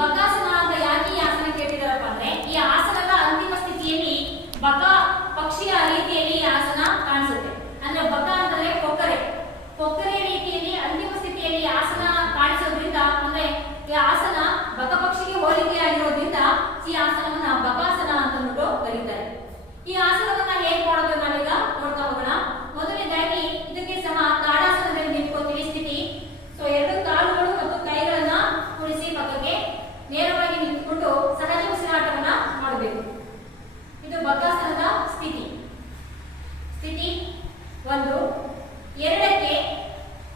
ಬಕಾಸನ ಅಂತ ಯಾಕೆ ಈ ಆಸನ ಕೇಳಿದಾರಪ್ಪ ಅಂದ್ರೆ ಈ ಆಸನದ ಅಂತಿಮ ಸ್ಥಿತಿಯಲ್ಲಿ ಬಕ ಪಕ್ಷಿಯ ರೀತಿಯಲ್ಲಿ ಈ ಆಸನ ಕಾಣಿಸುತ್ತೆ. ಅಂದ್ರೆ ಬಕ ಅಂದ್ರೆ ಕೊಕ್ಕರೆ ರೀತಿಯಲ್ಲಿ ಅಂತಿಮ ಸ್ಥಿತಿಯಲ್ಲಿ ಆಸನ ಕಾಣಿಸೋದ್ರಿಂದ ಅಂದ್ರೆ ಈ ಆಸನ ಬಕ ಪಕ್ಷಿಗೆ ಹೋಲಿಕೆಯಾಗಿರೋದ್ರಿಂದ ಈ ಆಸನವನ್ನ ಬಕಾಸನ ಅಂತ ಅಂದ್ಬಿಟ್ಟು ಕರೀತಾರೆ. ಈ ಆಸನವನ್ನ ಹೇಗೆ ಮಾಡೋದು ನಾವೀಗ ನೋಡ್ತಾ ಹೋಗೋಣ. ಮೊದಲನೇದಾಗಿ ಇದಕ್ಕೆ ಸಹ ತಾಡಾಸನದಲ್ಲಿ ನಿಂತ್ಕೋತೀವಿ ಸ್ಥಿತಿ. ಸೊ ಎರಡು ಕಾಲುಗಳು ಮತ್ತು ಕೈಗಳನ್ನ ಕೂಡಿಸಿ ಪಕ್ಕಕ್ಕೆ ನೇರವಾಗಿ ನಿಂತುಕೊಂಡು ಸಹಜ ಉಸಿರಾಟವನ್ನ ಮಾಡಬೇಕು. ಇದು ಬಕಾಸನದ ಸ್ಥಿತಿ. ಸ್ಥಿತಿ 1. ಎರಡಕ್ಕೆ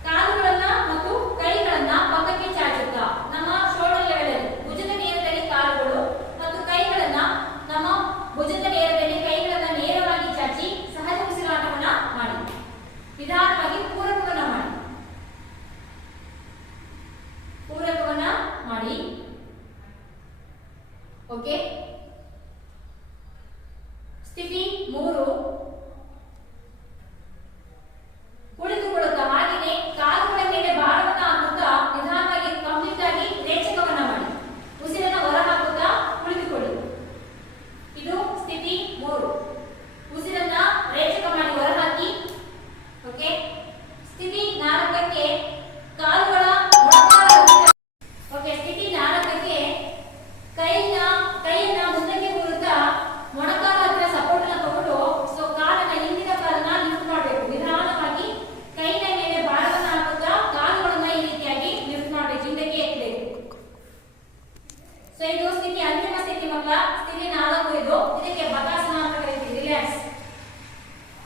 ಕಾಲುಗಳನ್ನ ಮತ್ತು ಕೈಗಳನ್ನ ಪಕ್ಕಕ್ಕೆ ಚಾಚುತ್ತಾ ನಮ್ಮ ಶೋಲ್ಡರ್ ಲೆವೆಲ್ ಅಲ್ಲಿ ಭುಜದ ನೇರದಲ್ಲಿ ಕಾಲುಗಳು ಮತ್ತು ಕೈಗಳನ್ನ ನಮ್ಮ ಭುಜದ ನೇರದಲ್ಲಿ ಕೈಗಳನ್ನ ನೇರವಾಗಿ ಚಾಚಿ ಸಹಜ ಉಸಿರಾಟವನ್ನ ಮಾಡಿ. ನಿಧಾನವಾಗಿ ಪೂರಕವನ್ನ ಮಾಡಿ. ಓಕೆ. ಸ್ಥಿತಿ 3. ಕುಳಿತುಕೊಳ್ಳುತ್ತಾ ಹಾಗೆಯೇ ಕಾಲುಗಳ ಮೇಲೆ ಭಾರವನ್ನ ಹಾಕುತ್ತಾ ನಿಧಾನವಾಗಿ ಕಂಪ್ಲೀಟ್ ಆಗಿ ರೇಚಕವನ್ನ ಮಾಡಿ ಉಸಿರನ್ನ ಹೊರ ಹಾಕುತ್ತಾ ಕುಳಿತುಕೊಳ್ಳಿ. ಇದು ಸ್ಥಿತಿ 3. ಉಸಿರನ್ನ ರೇಚಕ ಮಾಡಿ ಹೊರ ಹಾಕಿ. ಓಕೆ. ಸ್ಥಿತಿ 4ಕ್ಕೆ ಕಾಲುಗಳ ಓಕೆ. ಸ್ಥಿತಿ 4ಕ್ಕೆ ಕೈಯನ್ನ ಮುಂದಕ್ಕೆ ಬರುತ್ತಾ ಮೊಣಕಾಲ ಹತ್ರ ಸಪೋರ್ಟ್ ಅನ್ನ ತಗೊಂಡು ಸೊ ಕಾಲನ್ನ ಹಿಂದಿನ ಕಾಲನ್ನ ಲಿಫ್ಟ್ ಮಾಡಬೇಕು. ನಿಧಾನವಾಗಿ ಕೈನ ಮೇಲೆ ಭಾರವನ್ನ ಹಾಕುತ್ತಾ ಕಾಲುಗಳನ್ನ ಈ ರೀತಿಯಾಗಿ ಲಿಫ್ಟ್ ಮಾಡಬೇಕು, ಹಿಂದಕ್ಕೆ ಎತ್ತಬೇಕು. ಸೊ ಇದು ಸ್ಥಿತಿ ಅಂತಿಮ ಸ್ಥಿತಿ ಮಕ್ಕಳ. ಸ್ಥಿತಿ 4 ಇದು. ಇದಕ್ಕೆ ಬಕಾಸನ ಅಂತ ಕರೀತೀವಿ. ರಿಲ್ಯಾಕ್ಸ್.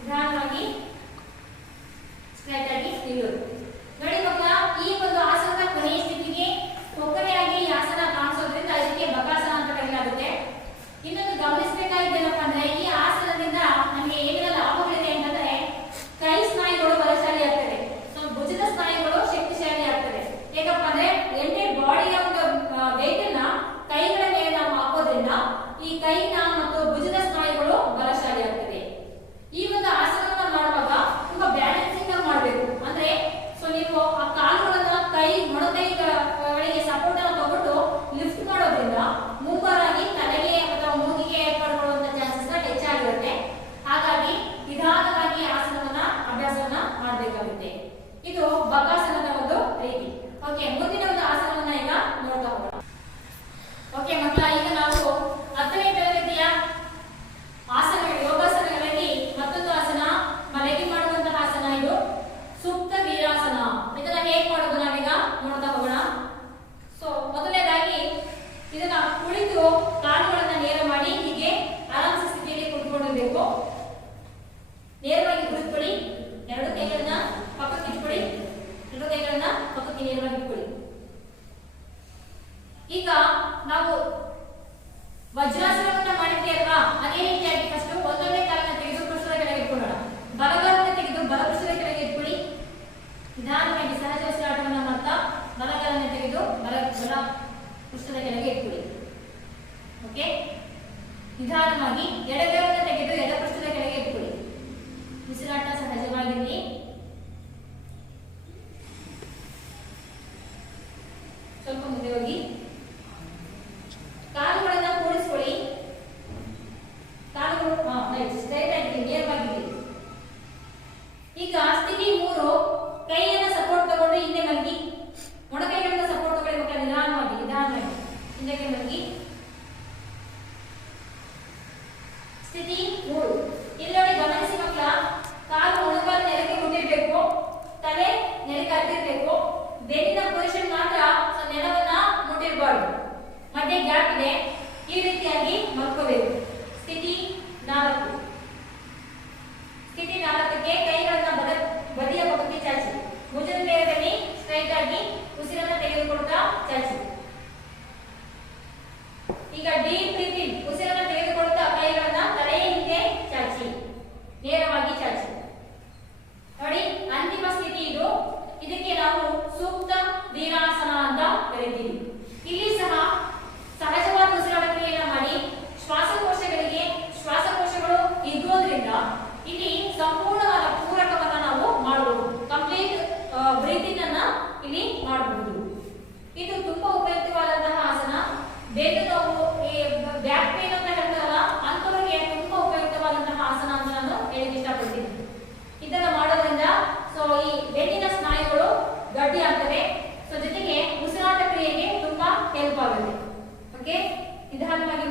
ನಿಧಾನವಾಗಿ ಸ್ಟ್ರೈಟ್ ಆಗಿ ನಿಲ್ಲೋದು. ನೋಡಿ ಮಕ್ಕಳ, ಈ ಒಂದು ಆಸನದ ಕೊನೆಯ ಸ್ಥಿತಿಗೆ ಕೊಕ್ಕರೆಯಾಗಿ ಈ ಆಸನ ಕಾಣಿಸೋದ್ರಿಂದ ಇದಕ್ಕೆ ಬಕಾಸನ ಅಂತ ಕರೆಯಲಾಗುತ್ತೆ. ಇನ್ನೊಂದು ಗಮನಿಸಬೇಕಾಗಿದ್ದೇನಪ್ಪ ಅಂದ್ರೆ ಈ ಆಸನದಿಂದ ನಮಗೆ ಏನೆಲ್ಲ ಲಾಭಗಳಿದೆ ಅಂತಂದ್ರೆ ಕೈ ಸ್ನಾಯುಗಳು ಬಲಶಾಲಿ ಆಗ್ತದೆ. ಸೊ ಭುಜದ ಸ್ನಾಯುಗಳು ಶಕ್ತಿಶಾಲಿ ಆಗ್ತದೆ. ಯಾಕಪ್ಪ ಅಂದ್ರೆ ಎಂಟೈರ್ ಬಾಡಿಯ ಒಂದು ವೇಟ್ ಅನ್ನ ಕೈಗಳ ಮೇಲೆ ನಾವು ಹಾಕೋದ್ರಿಂದ ಈ ಕೈನ ಮತ್ತು ಭುಜದ ಸ್ನಾಯುಗಳು ಬಲಶಾಲಿ ಆಗ್ತದೆ. ಈ ಒಂದು ಆಸನವನ್ನ ಮಾಡುವಾಗ ತುಂಬಾ ಬ್ಯಾಲೆನ್ಸಿಂಗ್ ಆಗಿ ಮಾಡಬೇಕು. ಅಂದ್ರೆ ಸೊ ನೀವು ಆ ಕಾಲುಗಳನ್ನ ಮೊಣಕೈಗಳಿಗೆ ಸಪೋರ್ಟ್ ಅನ್ನು ತಗೊಂಡು ಲಿಫ್ಟ್ ಮಾಡೋದ್ರಿಂದ ಮುಂಬರಾಗಿ ತಲೆಗೆ ಅಥವಾ ಮೂಗಿಗೆ ಏರ್ಪಡಿಕೊಳ್ಳುವಂತ ಚಾನ್ಸಸ್ ಹೆಚ್ಚಾಗಿರುತ್ತೆ. ಹಾಗಾಗಿ ನಿಧಾನವಾಗಿ ಆಸನವನ್ನ ಅಭ್ಯಾಸವನ್ನ ಮಾಡಬೇಕಾಗುತ್ತೆ. ಇದು ಬಕಾಸನದ ಒಂದು ರೀತಿ. ಓಕೆ. ಮುಂದಿನ ಒಂದು ಆಸನವನ್ನ ಈಗ ನೋಡ್ತಾ ಹೋಗೋಣ. ಓಕೆ ಮಕ್ಕಳ, ಈಗ ನಾವು 10ನೇ ತರಗತಿಯ ಆಸನಗಳು ಯೋಗಾಸನಗಳಲ್ಲಿ ಮತ್ತೊಂದು ಆಸನ ಮಲಗಿ ಮಾಡುವಂತಹ ಆಸನ. ಇದು ಸುಪ್ತ ವೀರಾಸನ. ಇದನ್ನ ಹೇಗೆ ಮಾಡೋದು ನಾವೀಗ ನೋಡ್ತಾ ಹೋಗೋಣ. ಸೊ ಮೊದಲನೇದಾಗಿ ಇದನ್ನ ಕುಳಿತು ಕಾಲುಗಳನ್ನ ನೇರ ಮಾಡಿ ಹೀಗೆ ಆರಾಮ್ಸ ಸ್ಥಿತಿಯಲ್ಲಿ ಕುಳಿತುಕೊಂಡಿರಬೇಕು. ನೇರವಾಗಿ ಕುಳಿತುಕೊಳ್ಳಿ. ಎರಡು ಕೈಗಳನ್ನ ಪಕ್ಕಕ್ಕೆ ಇಟ್ಕೊಳ್ಳಿ. ಎರಡು ಕೈಗಳನ್ನ ಪಕ್ಕಕ್ಕೆ ನೇರವಾಗಿ ಇಟ್ಕೊಳ್ಳಿ. ಈಗ ನಾವು ವಜ್ರಾಸನವನ್ನ ಮಾಡಿದ್ವಿ ಅಲ್ವಾ, ಅದೇ ರೀತಿಯಾಗಿ ಫಸ್ಟ್ ಒಂದೊಂದೇ ಕಾಲನ್ನ ತೆಗೆದು ಪೃಷ್ಠದ ಕೆಳಗೆ ಇಟ್ಕೊಳ್ಳೋಣ. ಬಲಗಾಲನ್ನ ತೆಗೆದು ಬಲ ಪೃಷ್ಠದ ಕೆಳಗೆ ಇಟ್ಕೊಳ್ಳಿ. ನಿಧಾನವಾಗಿ ಸಹಜ ಉಸಿರಾಟವನ್ನ ಮಾಡ್ತಾ ಬಲಗಾಲನ್ನ ತೆಗೆದು ಬಲ ಪೃಷ್ಠದ ಕೆಳಗೆ ಇಟ್ಕೊಳ್ಳಿ. ಓಕೆ. ನಿಧಾನವಾಗಿ ಎಡಗಾಲನ್ನ ತೆಗೆದು ಎಡ ಪೃಷ್ಠದ ಕೆಳಗೆ ಇಟ್ಕೊಳ್ಳಿ. ಉಸಿರಾಟ ಸಹಜವಾಗಿರಲಿ. ಸ್ವಲ್ಪ ಮುಂದೆ ಹೋಗಿ ಕಾಲುಗಳನ್ನ ಕೂಡಿಸ್ಕೊಳ್ಳಿ. ಕಾಲುಗಳು ಸ್ಟ್ರೈಟ್ ಆಗಿ ನೇರವಾಗಿರಲಿ. ಈಗ ಸ್ಥಿತಿ 3. ಕೈಯನ್ನ ಸಪೋರ್ಟ್ ತಗೊಂಡು ಹಿಂದೆ ಮಲಗಿ. ಮೊಣಕೈಗಳನ್ನ ಸಪೋರ್ಟ್ ತಗೊಳ್ಳಿ ಮಕ್ಕಳ. ನಿಧಾನವಾಗಿ ಹಿಂದಕ್ಕೆ ಮಲಗಿ. ಸ್ಥಿತಿ 3. ಇಲ್ಲಿ ನೋಡಿ, ಗಮನಿಸಿ ಮಕ್ಕಳ, ಕಾಲು ಮೊಣಕಾಲು ನೆಲಕ್ಕೆ ಮುಟ್ಟಿರ್ಬೇಕು, ತಲೆ ನೆಲಕ್ಕೆ ಹತ್ತಿರ್ಬೇಕು. ಬೆನ್ನಿನ ಪೊಸಿಷನ್ ಮಾತ್ರ ನೆಲವನ್ನ ಮುಟ್ಟಿರಬಾರ್ದು. ಮಧ್ಯೆ ಗ್ಯಾಪ್ ಇದೆ. ಈ ರೀತಿಯಾಗಿ ಮಲ್ಕೋಬೇಕು. ಸ್ಥಿತಿ 4. ಸ್ಥಿತಿ 4ಕ್ಕೆ ಕೈಗಳನ್ನ ಬದಿಯ ಪಕ್ಕಕ್ಕೆ ಚಾಚಿ ಭುಜದ ಮೇಲದಲ್ಲಿ ಸ್ಟ್ರೈಟ್ ಆಗಿ ಉಸಿರನ್ನ ತೆಗೆದುಕೊಳ್ತಾ ಚಾಚಿ.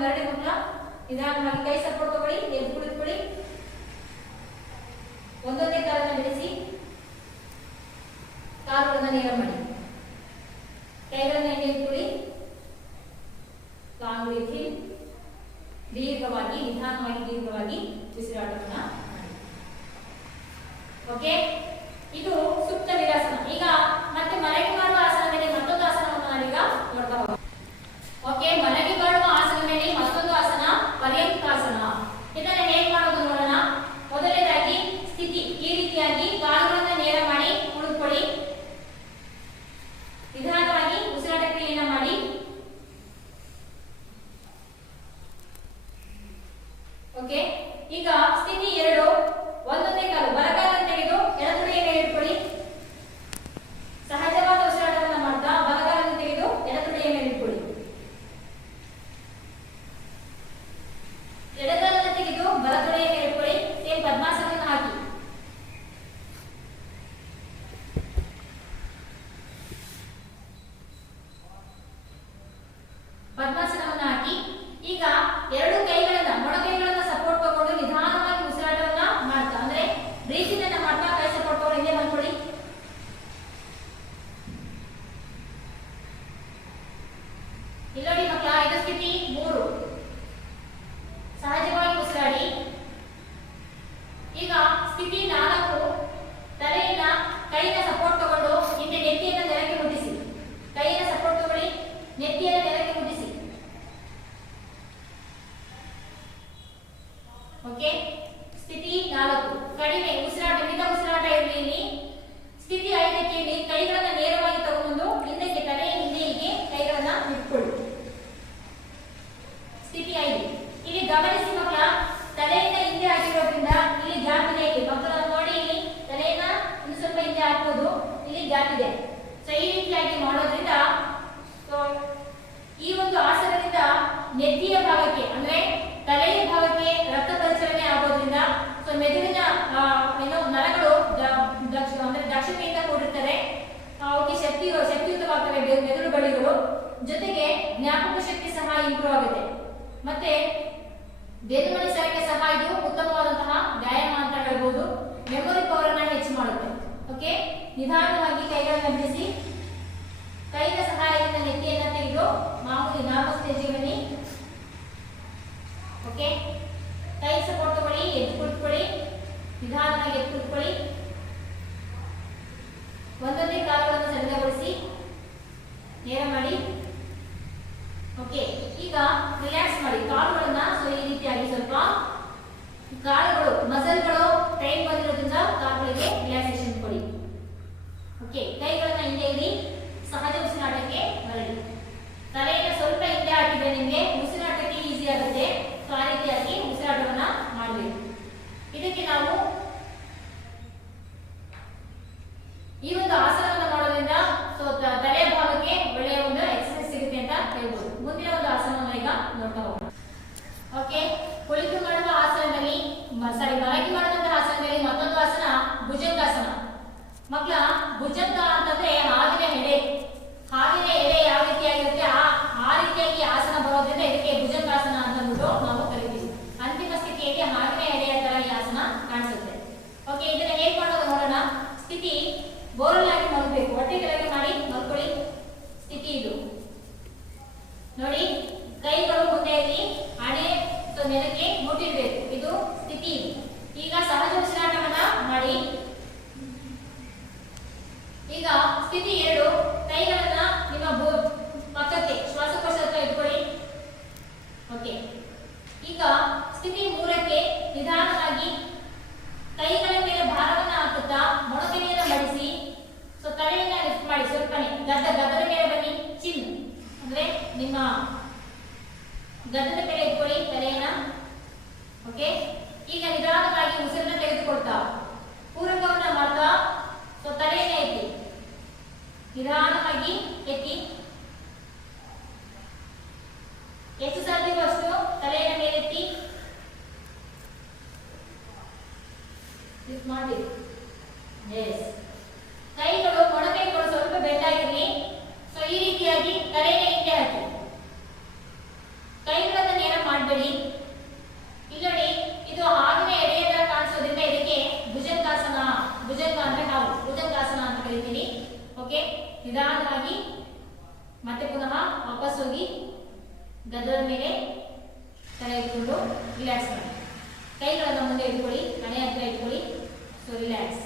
ಮರಳಿ ಮಕ್ಕಳ. ನಿಧಾನವಾಗಿ ಕೈ ಸಪೋರ್ಟ್ ತಗೊಳ್ಳಿ, ಎದ್ದು ಕುಳಿತುಕೊಳ್ಳಿ. ಒಂದೊಂದೇ ಕಾಲನ್ನ ಬಿಡಿಸಿ ಕಾಲುಗಳನ್ನು ನೇರ ಮಾಡಿ. ಕೈಗಳನ್ನು ಎಣ್ಣೆ ಇಟ್ಕೊಳ್ಳಿ. Long breathing. ದೀರ್ಘವಾಗಿ ನಿಧಾನವಾಗಿ ದೀರ್ಘವಾಗಿ ಉಸಿರಾಟವನ್ನ ಮಾಡಿ. ಓಕೆ, ಇದು ಸುಪ್ತ ವೀರಾಸನ. ಈಗ ಮತ್ತೆ ಮಲಗಿ ಮಾಡುವ ಆಸನ ಮೇಲೆ ಮತ್ತೊಂದು ಆಸನವನ್ನು ನಾವೀಗ ನೋಡ್ತಾ ಹೋಗೋಣ. ಓಕೆ, ಮಲಗಿ ಮಾಡುವ ಆಸನ ಮೇಲೆ ಮತ್ತೊಂದು ಆಸನ ಪರ್ಯಂಕಾಸನ. ಇದನ್ನ ಹೇಗೆ ಮಾಡೋದು ನೋಡೋಣ. ಮೊದಲನೇದಾಗಿ ಸ್ಥಿತಿ ಈ ರೀತಿಯಾಗಿ ಕಾಲುಗಳನ್ನು ನೇರ ಮಾಡಿ ಕುಳಿತುಕೊಳ್ಳಿ. ನಿಧಾನವಾಗಿ ಉಸಿರಾಟ ಕ್ರಿಯೆಯನ್ನ ಮಾಡಿ. ಓಕೆ, ಈಗ ಸ್ಥಿತಿ 2. ಒಂದೊಂದೇ ಕಾಲು ಬಲಗಾಲನ್ನು ತೆಗೆದು ಎಡತೊಡೆಯ ಮೇಲೆ ಇಟ್ಕೊಳ್ಳಿ. ಸಹಜವಾದ ಉಸಿರಾಟವನ್ನು ಮಾಡ್ತಾ ಬಲಗಾಲನ್ನು ತೆಗೆದು ಎಡತೊಡೆಯ ಮೇಲೆ ಇಟ್ಕೊಳ್ಳಿ. ಎಡಗಾಲನ್ನು ತೆಗೆದು ಬಲತೊಡೆಯ ಮೇಲೆ ಇಟ್ಕೊಳ್ಳಿ. ಸೇಮ್ ಪದ್ಮಾಸನವನ್ನು ಹಾಕಿ. ಪದ್ಮಾಸನವನ್ನು ಹಾಕಿ. ಈಗ ಎರಡು ಕೈಗಳನ್ನ ಮೊಣಕೈಗಳನ್ನ ಸಪೋರ್ಟ್ ತಗೊಂಡು ನಿಧಾನವಾಗಿ ಉಸಿರಾಟವನ್ನ ಮಾಡ್ತಾ ಅಂದ್ರೆ ಬ್ರೀತಿಂಗ್ ಅನ್ನ ಮಾಡ್ತಾ ಕೈ ಸಪೋರ್ಟ್ ತಗೊಂಡು ಹಿಂದೆ ಬಂದ್ಕೊಳ್ಳಿ. ಇಲ್ಲಿ ಮಕ್ಕಳ ಇದು ಸ್ಥಿತಿ 3. ಸಹಜವಾಗಿ ಉಸಿರಾಡಿ. ಈಗ ಸ್ಥಿತಿ 4. ತಲೆಯನ್ನ ಕೈನ ಸಪೋರ್ಟ್ ತಗೊಂಡು ಹಿಂದೆ ನೆತ್ತಿಯನ್ನ ನೆಲಕ್ಕೆ ಮುಟ್ಟಿಸಿ. ಕೈನ ಸಪೋರ್ಟ್ ತಗೊಳ್ಳಿ, ನೆತ್ತಿಯನ್ನ ನೆಲಕ್ಕೆ ಮುಟ್ಟಿಸಿ. ಓಕೆ, ಸ್ಥಿತಿ 4. ಕಡಿಮೆ ಉಸಿರಾಟ, ಮಿತ ಉಸಿರಾಟ ಇರಲಿ ಇಲ್ಲಿ. ಸ್ಥಿತಿ 5ಕ್ಕೆ ಕೈಗಳನ್ನ ನೇರವಾಗಿ ತಗೊಂಡು ಹಿಂದಕ್ಕೆ ತಲೆಯ ಹಿಂದೆಗೆ ಕೈಗಳನ್ನ ಇಟ್ಕೊಳ್ಳಿ. ಸ್ಥಿತಿ 5. ಇಲ್ಲಿ ಗಮನಿಸಿ ಮಕ್ಕಳ, ತಲೆಯಿಂದ ಹಿಂದೆ ಹಾಕಿರೋದ್ರಿಂದ ಇಲ್ಲಿ ಗ್ಯಾಪ್ ಇದೆ. ಇಲ್ಲಿ ಮಕ್ಕಳನ್ನ ನೋಡಿ, ಇಲ್ಲಿ ತಲೆಯನ್ನ ಇನ್ನು ಸ್ವಲ್ಪ ಹಿಂದೆ ಹಾಕೋದು, ಇಲ್ಲಿ ಗ್ಯಾಪ್ ಇದೆ. ಸೊ ಈ ರೀತಿಯಾಗಿ ಮಾಡೋದ್ರಿಂದ ಈ ಒಂದು ಆಸನದಿಂದ ನೆತ್ತಿಯ ಭಾಗಕ್ಕೆ ಅಂದ್ರೆ ತಲೆಯ ಭಾಗಕ್ಕೆ ರಕ್ತ ಪರಿಚಲನೆ ಆಗೋದ್ರಿಂದ ಸೊ ಮೆದುಳಿನ ನರಗಳು ಅಂದ್ರೆ ದಕ್ಷತೆಯಿಂದ ಕೂಡಿರ್ತವೆ. ಅವಕ್ಕೆ ಶಕ್ತಿಯುತವಾಗ್ತವೆ ಮೆದುಳು ಬಡಿಗಳು. ಜೊತೆಗೆ ಜ್ಞಾಪಕ ಶಕ್ತಿ ಸಹ ಇಂಪ್ರೂವ್ ಆಗುತ್ತೆ. ಮತ್ತೆ ಬೆನ್ನುಮಣಿ ಸರಕ್ಕೆ ಸಹ ಇದು ಉತ್ತಮವಾದಂತಹ ವ್ಯಾಯಾಮ ಅಂತ ಹೇಳ್ಬೋದು. ಮೆಮೊರಿ ಪವರ್ ಅನ್ನ ಹೆಚ್ಚು ಮಾಡುತ್ತೆ. ಓಕೆ, ನಿಧಾನವಾಗಿ ಕೈಗಳನ್ನ ಬಿಡಿಸಿ. ಕೈಯ ಸಹಾಯದಿಂದ ನೆತ್ತಿಯನ್ನ ತೆಗೆದು ಮಾಮೂಲಿ ನಾರ್ಮಲ್ ಸ್ಟೇಜಿಗೆ ಬನ್ನಿ. ಓಕೆ, ಕೈ ಸಪೋರ್ಟ್ ತಗೊಳ್ಳಿ, ಎದ್ದು ಕುಳಿತುಕೊಳ್ಳಿ. ನಿಧಾನವಾಗಿ ಎದ್ದು ಕುಳಿತುಕೊಳ್ಳಿ. ಒಂದೊಂದೇ ಕಾಲುಗಳನ್ನು ಸಡಿಲಗೊಳಿಸಿ ನೇರ ಮಾಡಿ. ಓಕೆ, ಈಗ ರಿಲ್ಯಾಕ್ಸ್ ಮಾಡಿ ಕಾಲುಗಳನ್ನ. ಸೊ ಈ ರೀತಿಯಾಗಿ ಸ್ವಲ್ಪ ಕಾಲುಗಳು ಮಸಲ್ಗಳು ಟೈಟ್ ಬಂದಿರೋದ್ರಿಂದ ಕಾಲುಗಳಿಗೆ ರಿಲ್ಯಾಕ್ಸೇಷನ್ ಕೊಡಿ. ಓಕೆ, ಕೈಗಳನ್ನ ಹಿಂದೆ ಇಡಿ. ಸಹಜ ಉಸಿರಾಟಕ್ಕೆ ಮರಳಿ. ತಲೆಯನ್ನು ಸ್ವಲ್ಪ ಹಿಂದೆ ಹಾಕಿದ್ರೆ ನಿಮಗೆ ಉಸಿರಾಟಕ್ಕೆ ಈಸಿ ಆಗುತ್ತೆ. ಸೊ ಆ ರೀತಿಯಾಗಿ ಉಸಿರಾಟವನ್ನ ಮಾಡಬೇಕು. ಇದಕ್ಕೆ ನಾವು ಈ ಒಂದು ಆಸನವನ್ನು ಮಾಡೋದ್ರಿಂದ ಸೊ ತಲೆಯ ಭಾಗಕ್ಕೆ ಒಳ್ಳೆಯ ಒಂದು ಎಕ್ಸರ್ಸೈಸ್ ಸಿಗುತ್ತೆ ಅಂತ ಹೇಳ್ಬೋದು. ಮುಂದಿನ ಒಂದು ಆಸನವನ್ನು ಈಗ ನೋಡ್ತಾ ಹೋಗೋಣ. ಓಕೆ, ಕುಳಿತು ಮಾಡುವ ಆಸನದಲ್ಲಿ ಮಲಗಿ ಮಾಡುವಂತಹ ಆಸನದಲ್ಲಿ ಮತ್ತೊಂದು ಆಸನ ಭುಜಂಗಾಸನ. ಮಕ್ಕಳ, ಭುಜಂಗ ಅಂತಂದ್ರೆ ಹಾವಿನ ಎಡೆ. ಹಾವಿನ ಎಡೆ ಯಾವ ರೀತಿಯಾಗಿರುತ್ತೆ ಆ ರೀತಿಯಾಗಿ ಆಸನ ಬರೋದ್ರಿಂದ ಇದಕ್ಕೆ ಭುಜಂಗಾಸನ ಅಂತಂದ್ಬಿಟ್ಟು ನಾವು ಕರಿತೀವಿ. ಅಂತಿಮ ಸ್ಥಿತಿಯಲ್ಲಿ ಹಾವಿನ ಎಡೆಯ ತರ ಈ ಆಸನ ಕಾಣಿಸುತ್ತೆ. ಓಕೆ, ಇದನ್ನ ಹೇಗೆ ಮಾಡೋದು ನೋಡೋಣ. ಸ್ಥಿತಿ ಬೋರಲ್ ಆಗಿ ಮಲಗಬೇಕು. ಹೊಟ್ಟೆ ಕೆಳಗೆ ಮಾಡಿ ಮಲ್ಕೊಳ್ಳಿ. ಸ್ಥಿತಿ ಇದು ನೋಡಿ. ಕೈಗಳು ಮುಂದೆಯಲ್ಲಿ ಹಣೆ ನೆಲಕ್ಕೆ ಮುಟ್ಟಿರ್ಬೇಕು. ಇದು ಸ್ಥಿತಿ. ಈಗ ಸಹಜ ಉಸಿರಾಟವನ್ನ ಮಾಡಿ. ಈಗ ಸ್ಥಿತಿ 2. ಕೈಗಳನ್ನ ನಿಮ್ಮ ಪಕ್ಕಕ್ಕೆ ಶ್ವಾಸಕೋಶ ಹತ್ರ ಇಟ್ಕೊಳ್ಳಿ. ಓಕೆ, ಈಗ ಸ್ಥಿತಿ 3ಕ್ಕೆ ನಿಧಾನವಾಗಿ ಕೈಗಳ ಮೇಲೆ ಭಾರವನ್ನ ಹಾಕುತ್ತಾ ಮೊಣಕೈಯನ್ನು ಮಡಿಸಿ. ಸೊ ತಲೆಯನ್ನ ಲಿಫ್ಟ್ ಮಾಡಿ ಸ್ವಲ್ಪನೇ ಗದ್ದದ ಮೇಲೆ ಬನ್ನಿ. ಚಿನ್ ಅಂದ್ರೆ ನಿಮ್ಮ ಗದ್ದದ ಮೇಲೆ ಇಟ್ಕೊಳ್ಳಿ ತಲೆಯನ್ನ. ಓಕೆ, ಈಗ ನಿಧಾನವಾಗಿ ಉಸಿರನ್ನ ತೆಗೆದುಕೊಳ್ತಾ ಪೂರಕವನ್ನ ಮಾಡ್ತಾ ಸೊ ತಲೆಯನ್ನ ಎತ್ತಿ. ನಿಧಾನವಾಗಿ ಎತ್ತಿ. ಎಷ್ಟು ಸಾಧ್ಯವೋ ಅಷ್ಟು ತಲೆಯ ಮೇಲೆತ್ತಿ ಮಾಡಿ. ಎಸ್, ಕೈಗಳು ಮೊಣಕೈಗಳು ಸ್ವಲ್ಪ ಬೆಂಡಾಗಿರಲಿ. ಸೊ ಈ ರೀತಿಯಾಗಿ ತಲೆಯ ಹಿಂದೆ ಹಾಕಿ. ಕೈಗಳನ್ನು ನೇರ ವಾಪಸ್ ಹೋಗಿ ಗದ್ದದ ಮೇಲೆ ತಲೆ ಇಟ್ಕೊಂಡು ರಿಲ್ಯಾಕ್ಸ್ ಮಾಡಿ. ಕೈಗಳನ್ನು ಮುಂದೆ ಇಟ್ಕೊಳ್ಳಿ, ಹಣೆ ಹತ್ರ ಇಟ್ಕೊಳ್ಳಿ. So relax.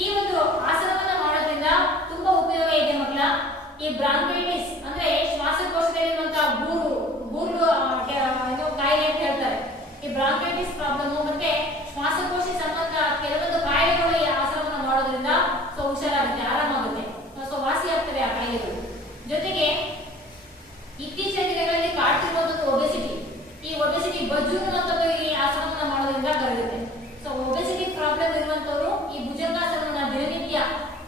ಈ ಒಂದು ಆಸನವನ್ನು ಮಾಡೋದ್ರಿಂದ ತುಂಬಾ ಉಪಯೋಗ ಇದೆ ಮಕ್ಕಳ. ಈ ಬ್ರಾಂಕೈಟಿಸ್ ಅಂದ್ರೆ ಶ್ವಾಸಕೋಶದಲ್ಲಿರುವಂತಹ ಬೂರು ಕಾಯಿಲೆ ಅಂತ ಹೇಳ್ತಾರೆ. ಈ ಬ್ರಾಂಕೈಟಿಸ್ ಪ್ರಾಬ್ಲಮ್ ಮತ್ತೆ ಶ್ವಾಸಕೋಶ ಸಂಬಂಧ ಕೆಲವೊಂದು ಕಾಯಿಲೆಗಳು ಈ ಆಸನವನ್ನು ಮಾಡೋದ್ರಿಂದ ಸೊ ಹುಷಾರಾಗುತ್ತೆ, ಆರಾಮಾಗುತ್ತೆ, ಸೊ ವಾಸಿ ಆಗ್ತದೆ ಆ ಕಾಯಿಲೆಗಳು. ಜೊತೆಗೆ ಇತ್ತೀಚಿನ ದಿನಗಳಲ್ಲಿ ಕಾಡ್ತಿರುವಂತದ್ದು ಒಬೆಸಿಟಿ. ಈ ಒಬೆಸಿಟಿ ಬಜ್ಜು ಅನ್ನುವಂಥದ್ದು ಈ ಆಸನವನ್ನು ಮಾಡೋದ್ರಿಂದ ಬರುತ್ತೆ. ಸೊ ಒಬೆಸಿಟಿ ಪ್ರಾಬ್ಲಮ್ ಇರುವಂತವರು ಈ ಭುಜಂಗಾಸನವನ್ನು ದಿನನಿತ್ಯ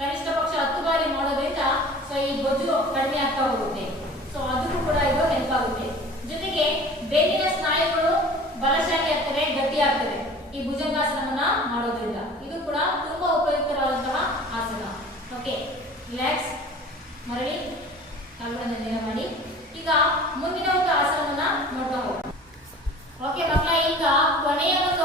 ಕನಿಷ್ಠ ಪಕ್ಷ 10 ಬಾರಿ ಮಾಡೋದ್ರಿಂದ ಸೊ ಈ ಬೊಜ್ಜು ಕಡಿಮೆ ಆಗ್ತಾ ಹೋಗುತ್ತೆ. ಸೊ ಅದಕ್ಕೂ ಕೂಡ ಇದು ಹೆಲ್ಪ್ ಆಗುತ್ತೆ. ಜೊತೆಗೆ ಬೆನ್ನಿನ ಸ್ನಾಯುಗಳು ಬಲಶಾಲಿ ಆಗ್ತದೆ, ಗಟ್ಟಿ ಆಗ್ತದೆ ಈ ಭುಜಂಗಾಸನವನ್ನ ಮಾಡೋದ್ರಿಂದ. ಇದು ಕೂಡ ತುಂಬಾ ಉಪಯುಕ್ತವಾದಂತಹ ಆಸನ. ಓಕೆ, ರಿಲ್ಯಾಕ್ಸ್, ಮರಳಿ ಕಾಲುಗಳನ್ನು ನೇರ ಮಾಡಿ. ಈಗ ಮುಂದಿನ ಒಂದು ಆಸನವನ್ನ ನೋಡ್ತಾ ಹೋಗೋಣ. ಓಕೆ ಮಕ್ಕಳ, ಈಗ ಕೊನೆಯ ಒಂದು